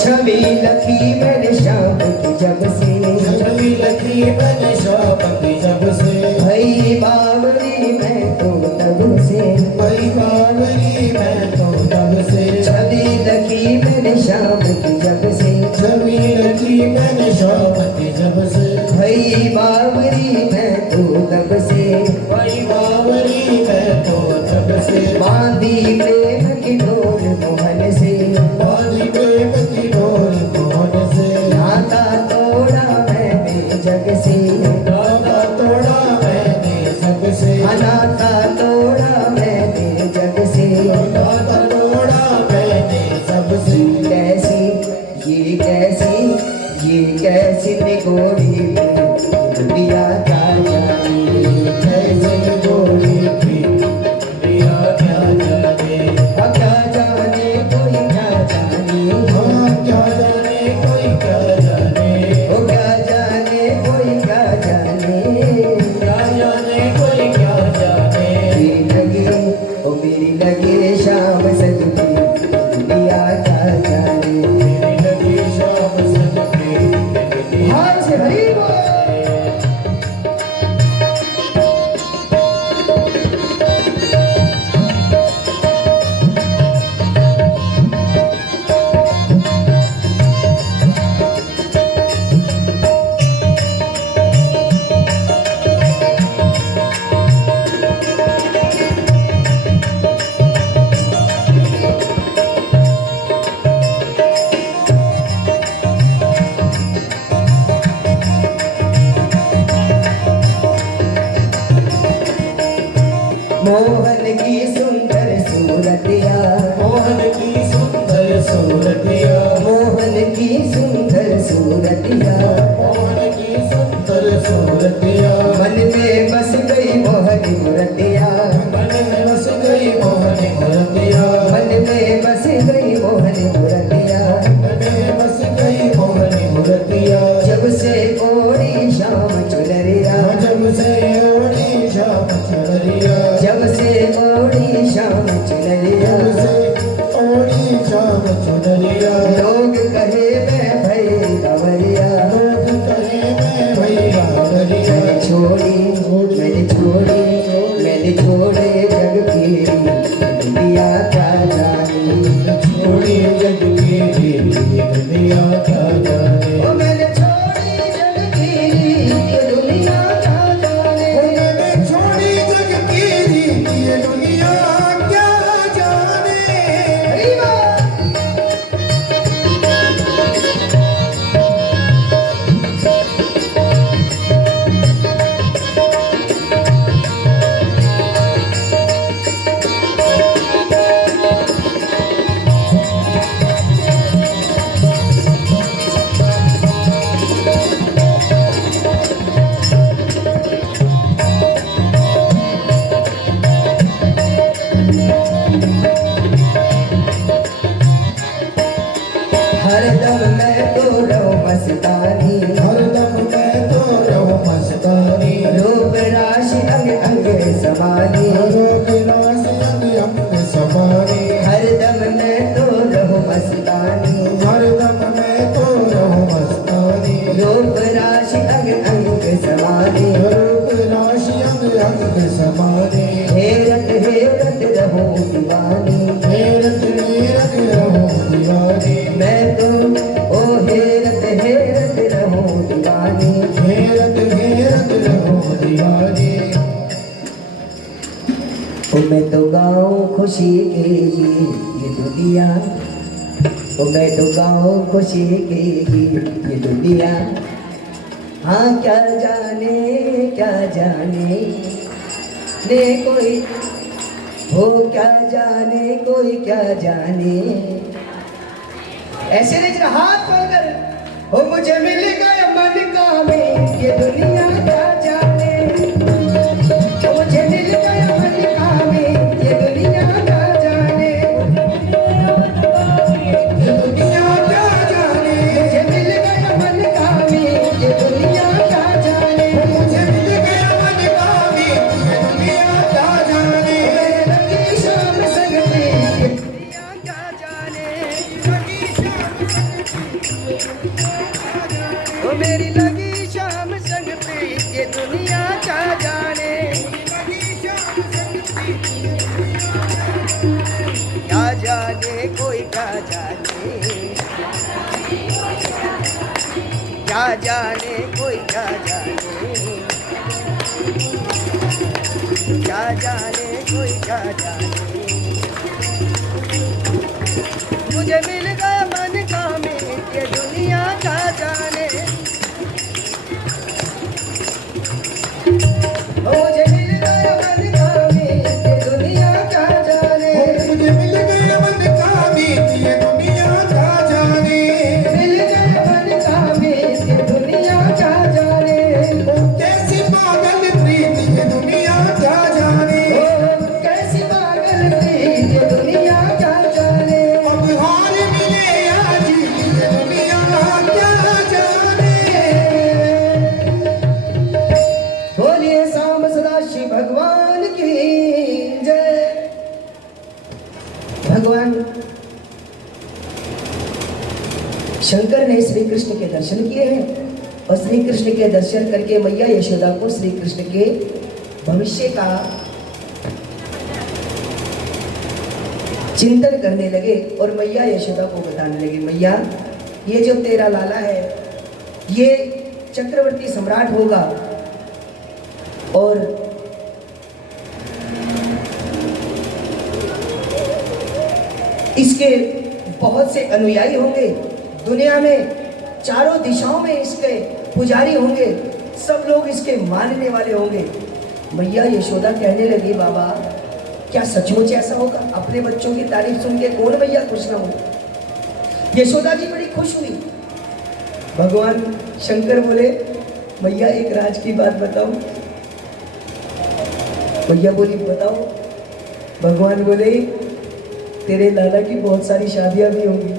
छवि लखी मैंने शाम की जब से, छवि लखी मैंने शाम की जब से, भई बावरी मैं तो तब से, भई बावरी मैं तो तब से। छवि लखी मैंने शाम की जब से, छवि लखी मैंने शाम की जब से, भई बावरी मैं तो तब से, भई बावरी मैं तो तब से। बांधी प्रेम की डोर मोहन से, बांधी प्रेम की डोर मोहन से, नाता तोड़ा मैंने जग से, नाता तोड़ा मैंने सबसे, नाता तोड़ा मैंने जग से, नाता तोड़ा मैंने सबसे। कैसी ये कैसी ये कैसी निगोरी दुनिया क्या जाने, कैसे गोरी थी दुनिया क्या जाने। हाँ क्या जाने कोई क्या जाने, हाँ क्या जाने कोई क्या जाने, ओ क्या जाने कोई क्या जाने। क्या जाने कोई क्या जाने। मेरी लगी ओ मेरी लगी शाम संग प्रिय दुनिया क्या जाने। मेरी लगी शाम संग प्रिय दुनिया। हाथ से हरि बोल। मोहन की सुंदर सूरतिया, मोहन की सुंदर सूरतिया, मोहन की सुंदर सूरतिया, मोहन की सुंदर सूरतिया। मन में बस गई मोहन मूर्तिया, मन में बस गई मोहन मूर्तिया, मन में बस गई मोहन मूर्तिया। मन में बस गई मोहन मूर्तिया। जब से ओढ़ी शाम चुनरिया, जब से ओढ़ी शाम चुनरिया, जब से ओढ़ी शाम चुनरिया, जब से ओढ़ी शाम चुनरिया। लोग कहे मैं भई गवरिया, लोग कहे मैं भई बावरिया। मैंने छोड़ी मैंने छोड़ी मैंने छोड़े जग की दुनिया क्या जाने। मस्तानी, हरदम मैं तो रहूं मस्तानी, रूप राशि अंग अंग समानी, रूप राशि अंग अंग समानी, हरदम मैं तो रहूं मस्तानी, हरदम मैं तो रहूं मस्तानी, रूप राशि अंग अंग समानी, रूप राशि अंग अंग समानी, हेरत हेरत रहूं दीवानी, हेरत हेरत रहूं दीवानी, मैं तो ओ हेरत हेरत रहूं दीवानी। हेरत हेरत रहूं दीवानी। ओ मैं तो गाऊं खुशी के ये दुनिया, ओ मैं तो गाऊं खुशी के ये दुनिया। हाँ क्या जाने ने कोई, हो क्या जाने कोई क्या जाने। ऐसे नहीं जरा हाथ खोलकर, हो मुझे मिल गया मन का में ये दुनिया क्या जाने, हो मुझे मिल गया मन का में ये दुनिया क्या जाने, ये दुनिया क्या जाने, मुझे मिल गया मन का में ये दुनिया क्या जाने, मुझे मिल गया मन का भी, ये दुनिया क्या जाने। मेरे लगी शाम संगती ये दुनिया क्या जाने, ओ मेरी लगी शाम संग प्रीत ये दुनिया क्या जाने, क्या जाने कोई क्या जाने, क्या जाने कोई क्या जाने, क्या जाने कोई क्या जाने। मुझे मिल गया मन का में ये दुनिया क्या जाने, मुझे मिल गया मन का में ये दुनिया क्या जाने, मुझे मिल गया मन का भी, ये दुनिया क्या जाने। मिल गया मन का में ये दुनिया क्या जाने, कैसी पागल प्रीत ये दुनिया क्या जाने। ओ कैसी पागल प्रीत ये दुनिया क्या जाने। अब हाल मिले आज ये दुनिया क्या जाने। बोलिए शाम सदाशिव भगवान की जय। भगवान शंकर ने श्री कृष्ण के दर्शन किए हैं और श्री कृष्ण के दर्शन करके मैया यशोदा को श्री कृष्ण के भविष्य का चिंतन करने लगे और मैया यशोदा को बताने लगे, मैया ये जो तेरा लाला है ये चक्रवर्ती सम्राट होगा और इसके बहुत से अनुयायी होंगे, दुनिया में चारों दिशाओं में इसके पुजारी होंगे, सब लोग इसके मानने वाले होंगे। मैया यशोदा कहने लगी, बाबा क्या सचमुच ऐसा होगा? अपने बच्चों की तारीफ सुन के कौन मैया खुश ना हो। यशोदा जी बड़ी खुश हुई। भगवान शंकर बोले, मैया एक राज की बात बताओ। मैया बोली, बताओ। भगवान बोले, तेरे लाला की बहुत सारी शादियां भी होंगी।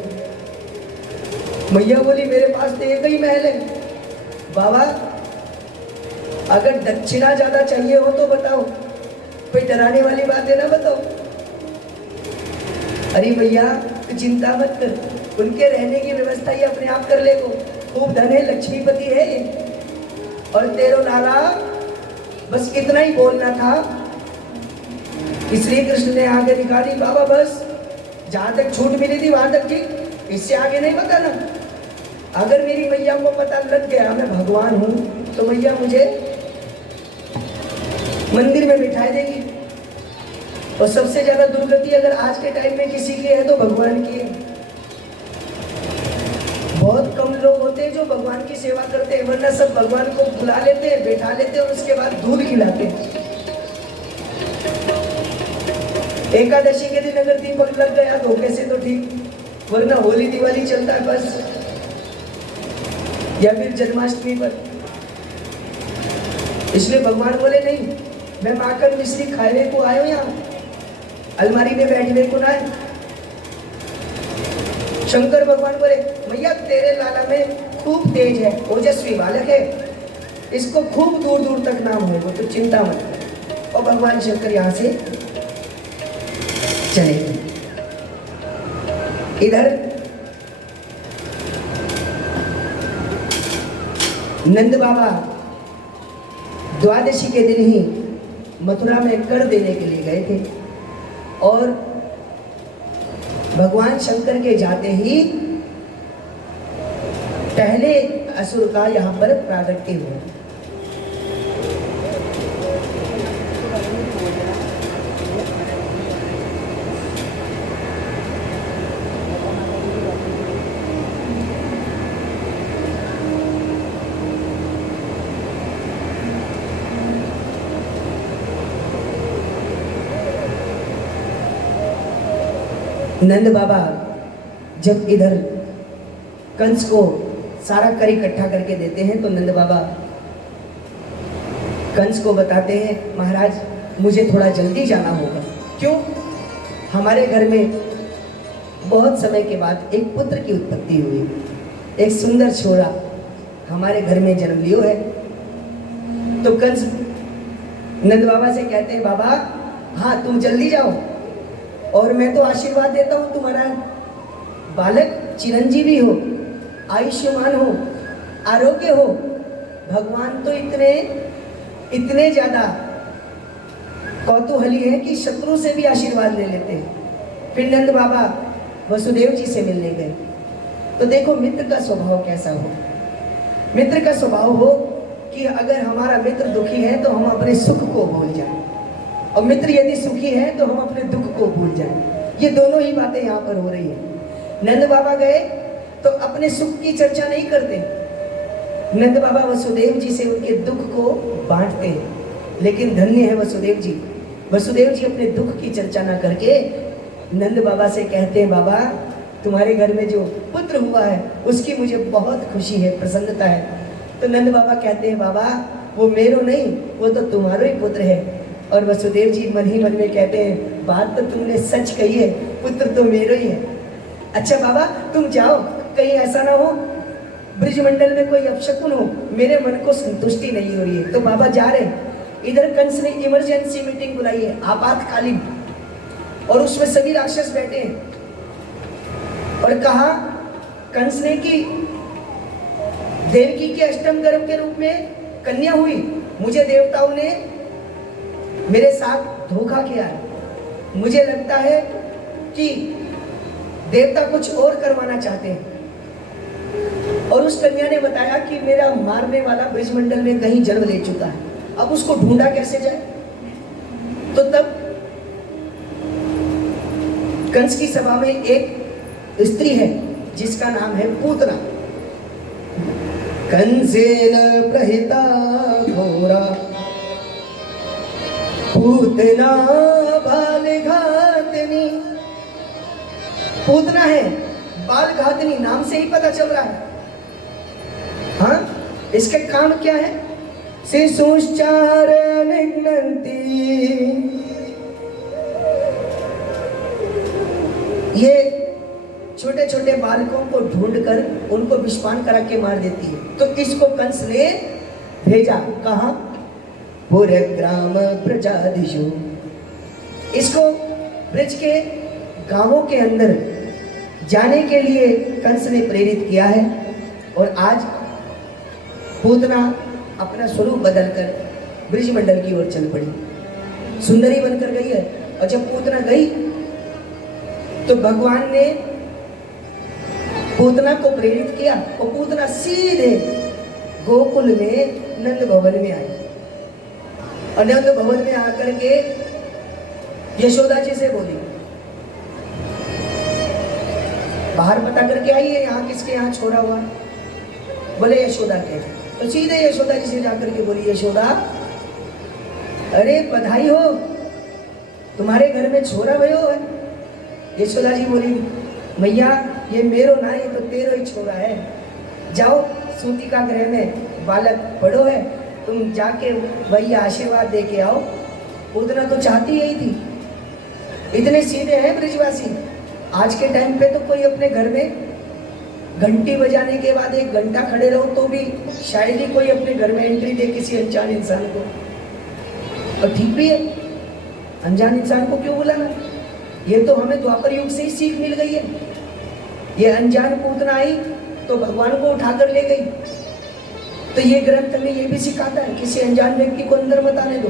मैया बोली, मेरे पास तो एक ही महल है। बाबा अगर दक्षिणा ज्यादा चाहिए हो तो बताओ, कोई डराने वाली बात है ना बताओ। अरे भैया तू चिंता मत कर, उनके रहने की व्यवस्था ये अपने आप कर लेगो, खूब धन है, लक्ष्मीपति है ये। और तेरो लाला बस इतना ही बोलना था कि श्री कृष्ण ने आगे दिखा दी, बाबा बस जहां तक छूट मिली थी वहां तक ठीक, इससे आगे नहीं बताना। अगर मेरी मैया को पता लग गया मैं भगवान हूं तो मैया मुझे मंदिर में बिठाई देगी। और सबसे ज्यादा दुर्गति अगर आज के टाइम में किसी की है तो भगवान की है। बहुत कम लोग होते हैं जो भगवान की सेवा करते हैं, वरना सब भगवान को बुला लेते हैं, बैठा लेते हैं और उसके बाद दूध खिलाते हैं। एकादशी के दिन अगर दीपक लग गया धोखे से तो ठीक, वरना होली दिवाली चलता है बस, या फिर जन्माष्टमी पर। इसलिए भगवान बोले, नहीं मैं माखन मिश्री खाने को आयो, यहाँ अलमारी में बैठने को ना है। शंकर भगवान बोले, मैया तेरे लाला में खूब तेज है, ओजस्वी बालक है, इसको खूब दूर दूर तक नाम होगा, तो चिंता मत कर। और भगवान शंकर यहाँ से चले गए। इधर नंद बाबा द्वादशी के दिन ही मथुरा में कर देने के लिए गए थे, और भगवान शंकर के जाते ही पहले असुर का यहाँ पर प्रागट्य हुआ। नंद बाबा जब इधर कंस को सारा कर इकट्ठा करके देते हैं, तो नंद बाबा कंस को बताते हैं, महाराज मुझे थोड़ा जल्दी जाना होगा। क्यों? हमारे घर में बहुत समय के बाद एक पुत्र की उत्पत्ति हुई, एक सुंदर छोरा हमारे घर में जन्म लियो है। तो कंस नंद बाबा से कहते हैं, बाबा हाँ तुम जल्दी जाओ, और मैं तो आशीर्वाद देता हूँ तुम्हारा बालक चिरंजीवी हो, आयुष्मान हो, आरोग्य हो। भगवान तो इतने ज्यादा कौतूहली है कि शत्रु से भी आशीर्वाद ले लेते हैं। फिर नंद बाबा वसुदेव जी से मिलने गए। तो देखो मित्र का स्वभाव कैसा हो। मित्र का स्वभाव हो कि अगर हमारा मित्र दुखी है तो हम अपने सुख को भूल जाएं, और मित्र यदि सुखी है तो हम अपने दुख को भूल जाएं। ये दोनों ही बातें यहाँ पर हो रही है। नंद बाबा गए तो अपने सुख की चर्चा नहीं करते, नंद बाबा वसुदेव जी से उनके दुख को बांटते हैं। लेकिन धन्य है वसुदेव जी, वसुदेव जी अपने दुख की चर्चा ना करके नंद बाबा से कहते हैं, बाबा तुम्हारे घर में जो पुत्र हुआ है उसकी मुझे बहुत खुशी है, प्रसन्नता है। तो नंद बाबा कहते हैं, बाबा वो मेरो नहीं, वो तो तुम्हारा ही पुत्र है। और वसुदेव जी मन ही मन में कहते हैं, बात तो तुमने सच कही है, पुत्र तो मेरो ही है। अच्छा बाबा तुम जाओ, कहीं ऐसा ना हो ब्रिजमंडल में कोई अपशकुन हो, मेरे मन को संतुष्टि नहीं हो रही है। तो बाबा जा रहे। इधर कंस ने इमरजेंसी मीटिंग बुलाई है, आपातकालीन, और उसमें सभी राक्षस बैठे हैं। और कहा कंस ने कि देवकी के अष्टम गर्भ के रूप में कन्या हुई, मुझे देवताओं ने मेरे साथ धोखा किया है, मुझे लगता है कि देवता कुछ और करवाना चाहते हैं। और उस कन्या ने बताया कि मेरा मारने वाला ब्रिजमंडल में कहीं जन्म ले चुका है, अब उसको ढूंढा कैसे जाए। तो तब कंस की सभा में एक स्त्री है जिसका नाम है पूतना। कंसेन प्रहिता घोरा पूतना बाल घातनी। पूतना है, बाल घातनी, नाम से ही पता चल रहा है। हाँ, इसके काम क्या है? शिशुश्चार निघ्नन्ति, ये छोटे छोटे बालकों को ढूंढकर उनको विषपान करा के मार देती है। तो इसको कंस ने भेजा, कहा पूरे ग्राम प्रजादिशु, इसको ब्रज के गांवों के अंदर जाने के लिए कंस ने प्रेरित किया है। और आज पूतना अपना स्वरूप बदलकर ब्रिजमंडल की ओर चल पड़ी, सुंदरी बनकर गई है। और जब पूतना गई तो भगवान ने पूतना को प्रेरित किया, और पूतना सीधे गोकुल में नंद भवन में आई। और नंद भवन में आकर के यशोदा जी से बोली, बाहर पता करके आई है यहाँ किसके यहाँ छोरा हुआ। बोले यशोदा के। तो सीधे यशोदा जी से जाकर के बोली, यशोदा अरे बधाई हो, तुम्हारे घर में छोरा भयो है। यशोदा जी बोली, मैया ये मेरो ना, ये तो तेरो ही छोरा है। जाओ सूतिका गृह में बालक बड़ो है, तुम जाके वही आशीर्वाद दे के आओ। पूतना तो चाहती यही थी। इतने सीधे हैं ब्रिजवासी। आज के टाइम पे तो कोई अपने घर में घंटी बजाने के बाद 1 घंटा खड़े रहो तो भी शायद ही कोई अपने घर में एंट्री दे किसी अनजान इंसान को। और ठीक भी है, अनजान इंसान को क्यों बुलाना? ये तो हमें द्वापर युग से ही सीख मिल गई है। ये अनजान पूतना आई तो भगवान को उठाकर ले गई। तो ये ग्रंथ हमें ये भी सिखाता है किसी अनजान व्यक्ति को अंदर मत आने दो।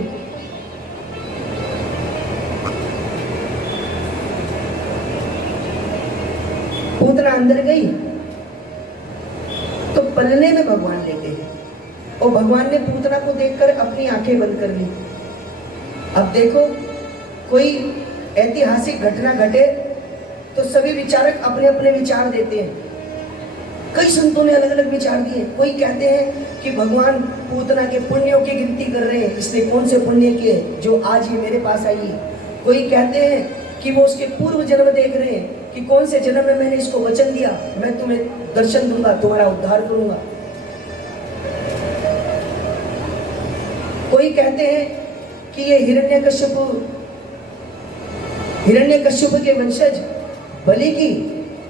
पूतना अंदर गई तो पलने में भगवान लेटे हैं और भगवान ने पूतना को देखकर अपनी आंखें बंद कर ली। अब देखो, कोई ऐतिहासिक घटना घटे तो सभी विचारक अपने अपने विचार देते हैं। कई संतों ने अलग अलग विचार दिए। कोई कहते हैं कि भगवान पूतना के पुण्यों की गिनती कर रहे हैं, इसने कौन से पुण्य किए जो आज ये मेरे पास आई है। कोई कहते हैं कि वो उसके पूर्व जन्म देख रहे हैं कि कौन से जन्म में मैंने इसको वचन दिया, मैं तुम्हें दर्शन दूंगा, तुम्हारा उद्धार करूंगा। कोई कहते हैं कि ये हिरण्यकश्यप के वंशज बलि की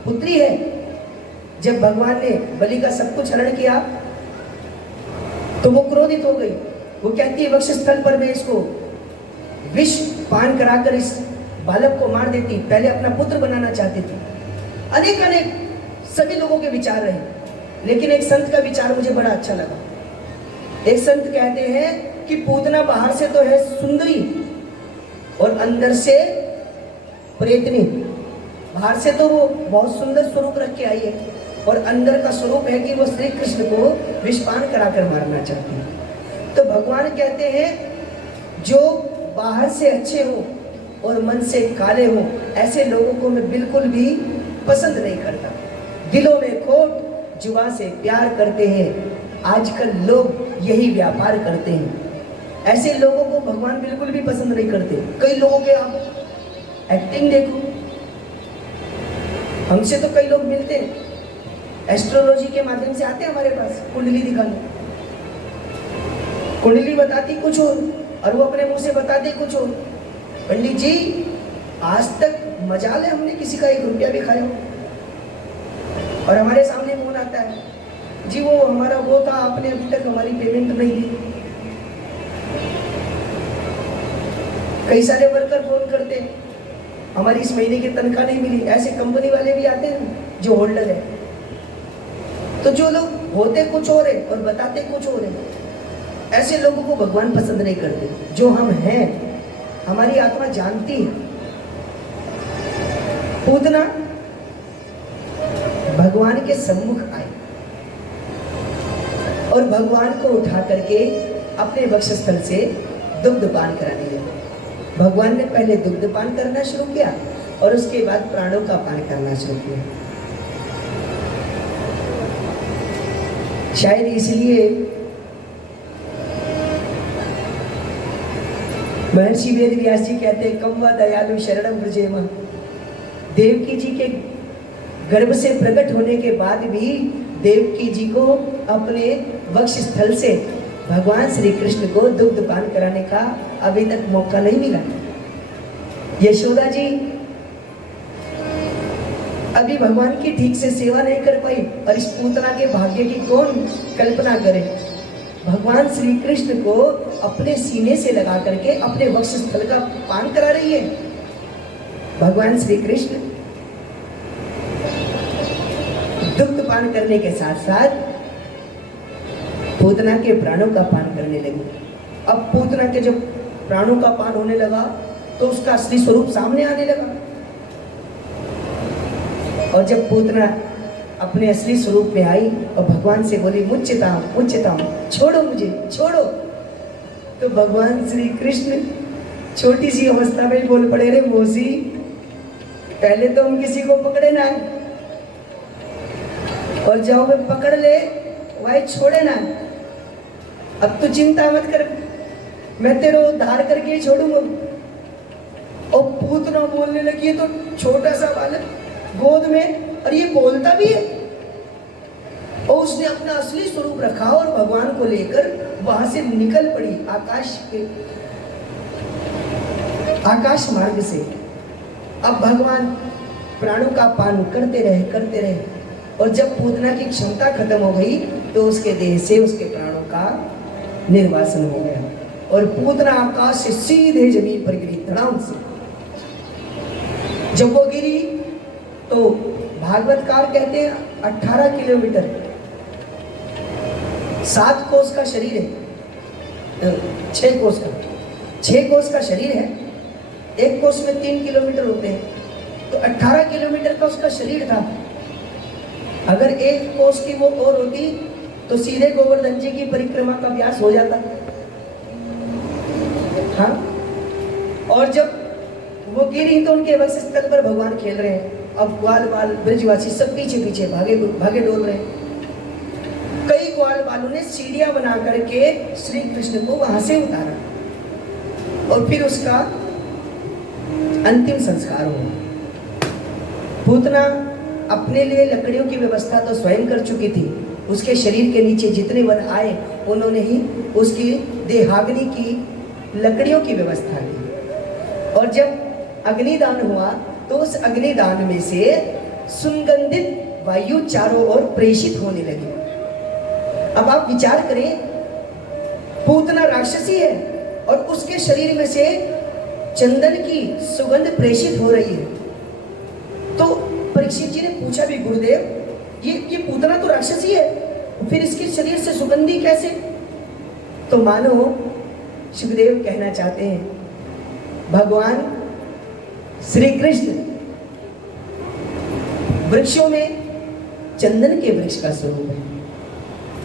पुत्री है। जब भगवान ने बलि का सब कुछ हरण किया तो वो क्रोधित हो गई। वो कहती है वक्षस्थल पर मैं इसको विष पान कराकर इस बालक को मार देती, पहले अपना पुत्र बनाना चाहती थी। अनेक अनेक सभी लोगों के विचार रहे, लेकिन एक संत का विचार मुझे बड़ा अच्छा लगा। एक संत कहते हैं कि पूतना बाहर से तो है सुंदरी और अंदर से प्रेतनी। बाहर से तो वो बहुत सुंदर स्वरूप रख के आई है और अंदर का स्वरूप है कि वो श्री कृष्ण को विषपान कराकर मारना चाहती है। तो भगवान कहते हैं जो बाहर से अच्छे हो और मन से काले हो, ऐसे लोगों को मैं बिल्कुल भी पसंद नहीं करता। दिलों में खोट, जुबान से प्यार करते हैं। आजकल लोग यही व्यापार करते हैं। ऐसे लोगों को भगवान बिल्कुल भी पसंद नहीं करते। कई लोगों के आप एक्टिंग देखो, हमसे तो कई लोग मिलते हैं, एस्ट्रोलॉजी के माध्यम से आते हैं हमारे पास कुंडली दिखाने। कुंडली बताती कुछ और वो अपने मुंह से बताते कुछ और। पंडित जी, आज तक मजाल है हमने किसी का 1 रुपया भी खाया हो। और हमारे सामने फोन आता है, जी वो हमारा वो था, आपने अभी तक हमारी पेमेंट नहीं दी। कई सारे वर्कर फोन करते हैं, हमारी इस महीने की तनख्वाह नहीं मिली। ऐसे कंपनी वाले भी आते हैं जो होल्डर है। तो जो लोग होते कुछ और है और बताते कुछ और है, ऐसे लोगों को भगवान पसंद नहीं करते। जो हम हैं, हमारी आत्मा जानती है। पूतना भगवान के सम्मुख आई और भगवान को उठा करके अपने वक्षस्थल से दुग्ध पान कराने लगी। भगवान ने पहले दुग्ध पान करना शुरू किया और उसके बाद प्राणों का पान करना शुरू किया। शायद इसलिए महर्षि वेद व्यास जी कहते हैं कम व दयालु शरणम व्रजेम। देवकी जी के गर्भ से प्रकट होने के बाद भी देवकी जी को अपने वक्ष स्थल से भगवान श्री कृष्ण को दुग्ध पान कराने का अभी तक मौका नहीं मिला। यशोदा जी अभी भगवान की ठीक से सेवा नहीं कर पाई और इस पूतना के भाग्य की कौन कल्पना करे। भगवान श्री कृष्ण को अपने सीने से लगा करके अपने वक्ष स्थल का पान करा रही है। भगवान श्री कृष्ण दुग्ध पान करने के साथ साथ पूतना के प्राणों का पान करने लगी। अब पूतना के जब प्राणों का पान होने लगा तो उसका असली स्वरूप सामने आने लगा। और जब पूतना अपने असली स्वरूप में आई और भगवान से बोली मुच्यताम मुच्यताम, छोड़ो मुझे छोड़ो, तो भगवान श्री कृष्ण छोटी सी अवस्था में बोल पड़े, रे मौसी पहले तो हम किसी को पकड़े ना, और जाओ मैं पकड़ ले वही छोड़े ना। अब तो चिंता मत कर, मैं तेरे उद्धार करके ही छोड़ूंगा। और पूतना बोलने लगी तो छोटा सा बालक गोद में, और ये बोलता भी है। और उसने अपना असली स्वरूप रखा और भगवान को लेकर वहां से निकल पड़ी आकाश मार्ग से। अब भगवान प्राणों का पान करते रहे और जब पूतना की क्षमता खत्म हो गई तो उसके देह से उसके प्राणों का निर्वासन हो गया और पूतना आकाश से सीधे जमीन पर गिरी धड़ाम से। जब वो गिरी तो भागवतकार कहते हैं 18 किलोमीटर 7 कोस का शरीर है, 6 कोस का 6 कोस का शरीर है, एक कोस में 3 किलोमीटर होते हैं, तो 18 किलोमीटर का उसका शरीर था। अगर एक कोस की वो और होती तो सीधे गोवर्धन जी की परिक्रमा का व्यास हो जाता। हाँ, और जब वो गिरी तो उनके वक्ष स्थल पर भगवान खेल रहे हैं। अब ग्वाल बाल ब्रजवासी सब पीछे पीछे भागे भागे डोल रहे हैं। कई ग्वाल बालों ने सीढ़ियां बना करके श्री कृष्ण को वहां से उतारा और फिर उसका अंतिम संस्कार हुआ। पूतना अपने लिए लकड़ियों की व्यवस्था तो स्वयं कर चुकी थी। उसके शरीर के नीचे जितने वन आए उन्होंने ही उसकी देहाग्नि की लकड़ियों की व्यवस्था की। और जब अग्निदान हुआ तो उस अग्निदान में से सुगंधित वायु चारों ओर प्रेषित होने लगी। अब आप विचार करें, पूतना राक्षसी है और उसके शरीर में से चंदन की सुगंध प्रेषित हो रही है। तो परीक्षित जी ने पूछा भी, गुरुदेव ये पूतना तो राक्षसी है, फिर इसके शरीर से सुगंधी कैसे? तो मानो सुखदेव कहना चाहते हैं, भगवान श्री कृष्ण वृक्षों में चंदन के वृक्ष का स्वरूप है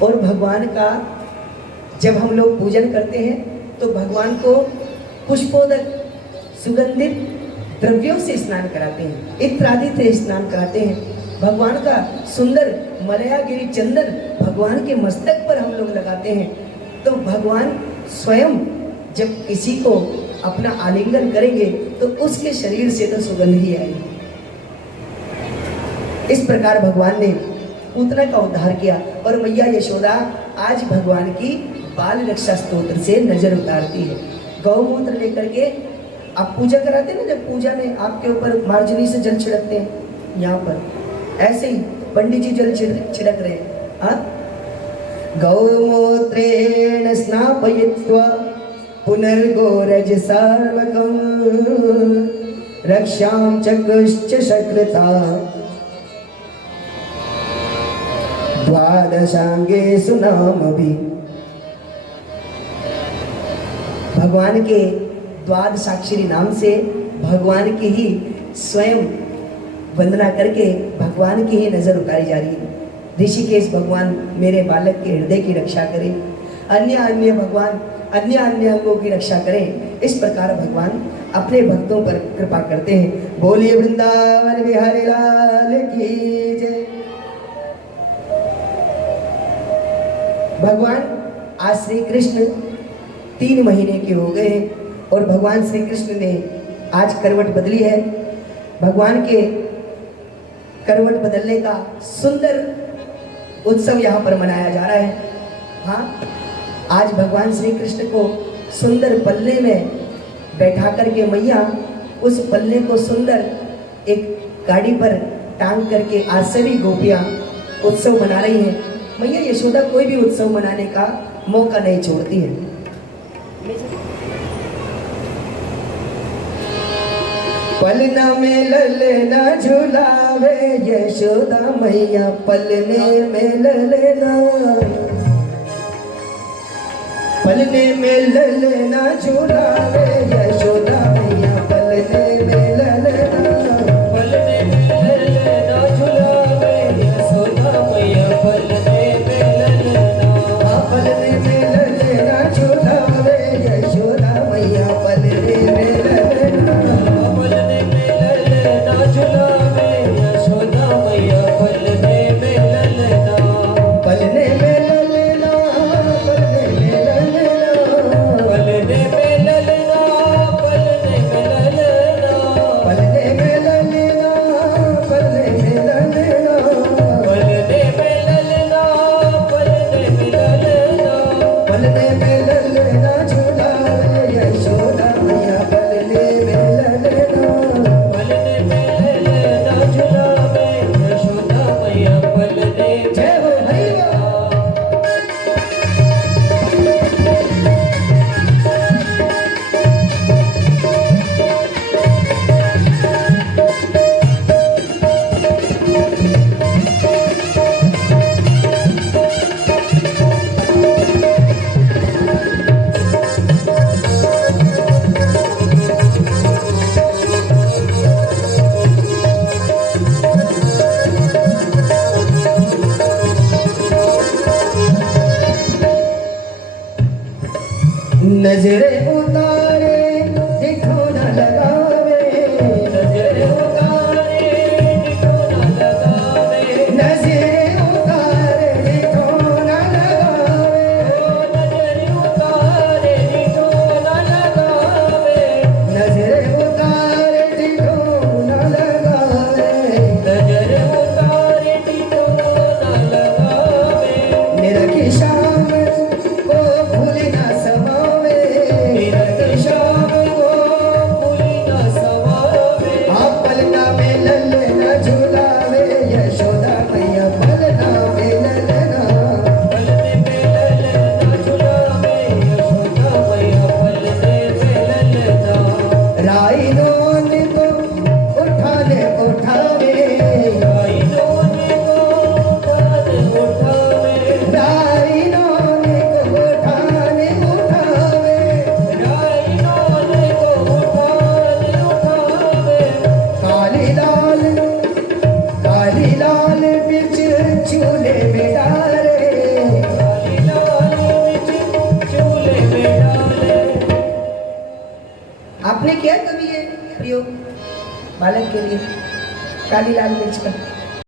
और भगवान का जब हम लोग पूजन करते हैं तो भगवान को पुष्पोदक सुगंधित द्रव्यों से स्नान कराते हैं, इत्र आदि से स्नान कराते हैं। भगवान का सुंदर मलयागिरी चंदन भगवान के मस्तक पर हम लोग लगाते हैं। तो भगवान स्वयं जब किसी को अपना आलिंगन करेंगे तो उसके शरीर से तो सुगंध ही आएगी। इस प्रकार भगवान ने पूतना का उद्धार किया और मैया यशोदा आज भगवान की बाल रक्षा स्तोत्र से नजर उतारती है। गौमूत्र लेकर के आप पूजा कराते हैं ना, जब पूजा में आपके ऊपर मार्जनी से जल छिड़कते हैं, यहाँ पर ऐसे ही पंडित जी जल छिड़क रहे हैं। हाँ, गौमूत्रेण स्नापयित्वा पुनर्गोरज सार्वकं रक्षां चकृश्च शकृता द्वादशांगेषु नामभि। भगवान के द्वादशाक्षरी नाम से भगवान की ही स्वयं वंदना करके भगवान की ही नजर उतारी जा रही है। ऋषिकेश भगवान मेरे बालक के हृदय की रक्षा करें, अन्य भगवान अन्य अंगों की रक्षा करें। इस प्रकार भगवान अपने भक्तों पर कृपा करते हैं। बोलिए वृंदावन बिहारी लाल की जय। भगवान आज श्री कृष्ण 3 महीने के हो गए और भगवान श्री कृष्ण ने आज करवट बदली है। भगवान के करवट बदलने का सुंदर उत्सव यहाँ पर मनाया जा रहा है। हाँ, आज भगवान श्री कृष्ण को सुंदर पल्ले में बैठा करके मैया उस पल्ले को सुंदर एक गाड़ी पर टांग करके आज सभी गोपियाँ उत्सव मना रही हैं। मैया यशोदा कोई भी उत्सव मनाने का मौका नहीं छोड़ती है। पलना में ललना झुलावे यशोदा मैया, पलने में ललना, पलने में ललना झुलावे यशोदा मैया, पलने में ललना, पलने में ललना झुलावे यशोदा मैया, पलने में ललना, पलने में ललना झुलावे यशोदा मैया, पलने में ललना, पलने में ललना झुलावे यशोदा मैया, पलने में ललना, पलने में ललना, पलने में ललना, पलने में ललना, पलने नजरे उतारे दिखो न लगावे, नजरे उतारे दिखो न लगावे, नजरे उतारे दिखो न लगावे, नजरे उतारे दिखो न लगावे, नजरे उतारे दिखो न लगावे, नजरे उतारे दिखो न लगावे, निरखी शाम को भूल न समावे, निरखी शाम को भूल न समावे, आप पलना में ललना झुलावे, यशोदा मैया पलना में ललना, पलने पे ललना झुलावे, यशोदा मैया पलने पे ललना, राइनों को उठाने उठावे, राइनों को उठाने उठावे, राइनों को उठाने उठावे, राइनों को उठाने उठावे, काली लाल बिच चूल्हे में डाले, काली लाल बिच चूल्हे में डाले। आपने किया कभी ये प्रयोग बालक के लिए काली लाल मिर्च का?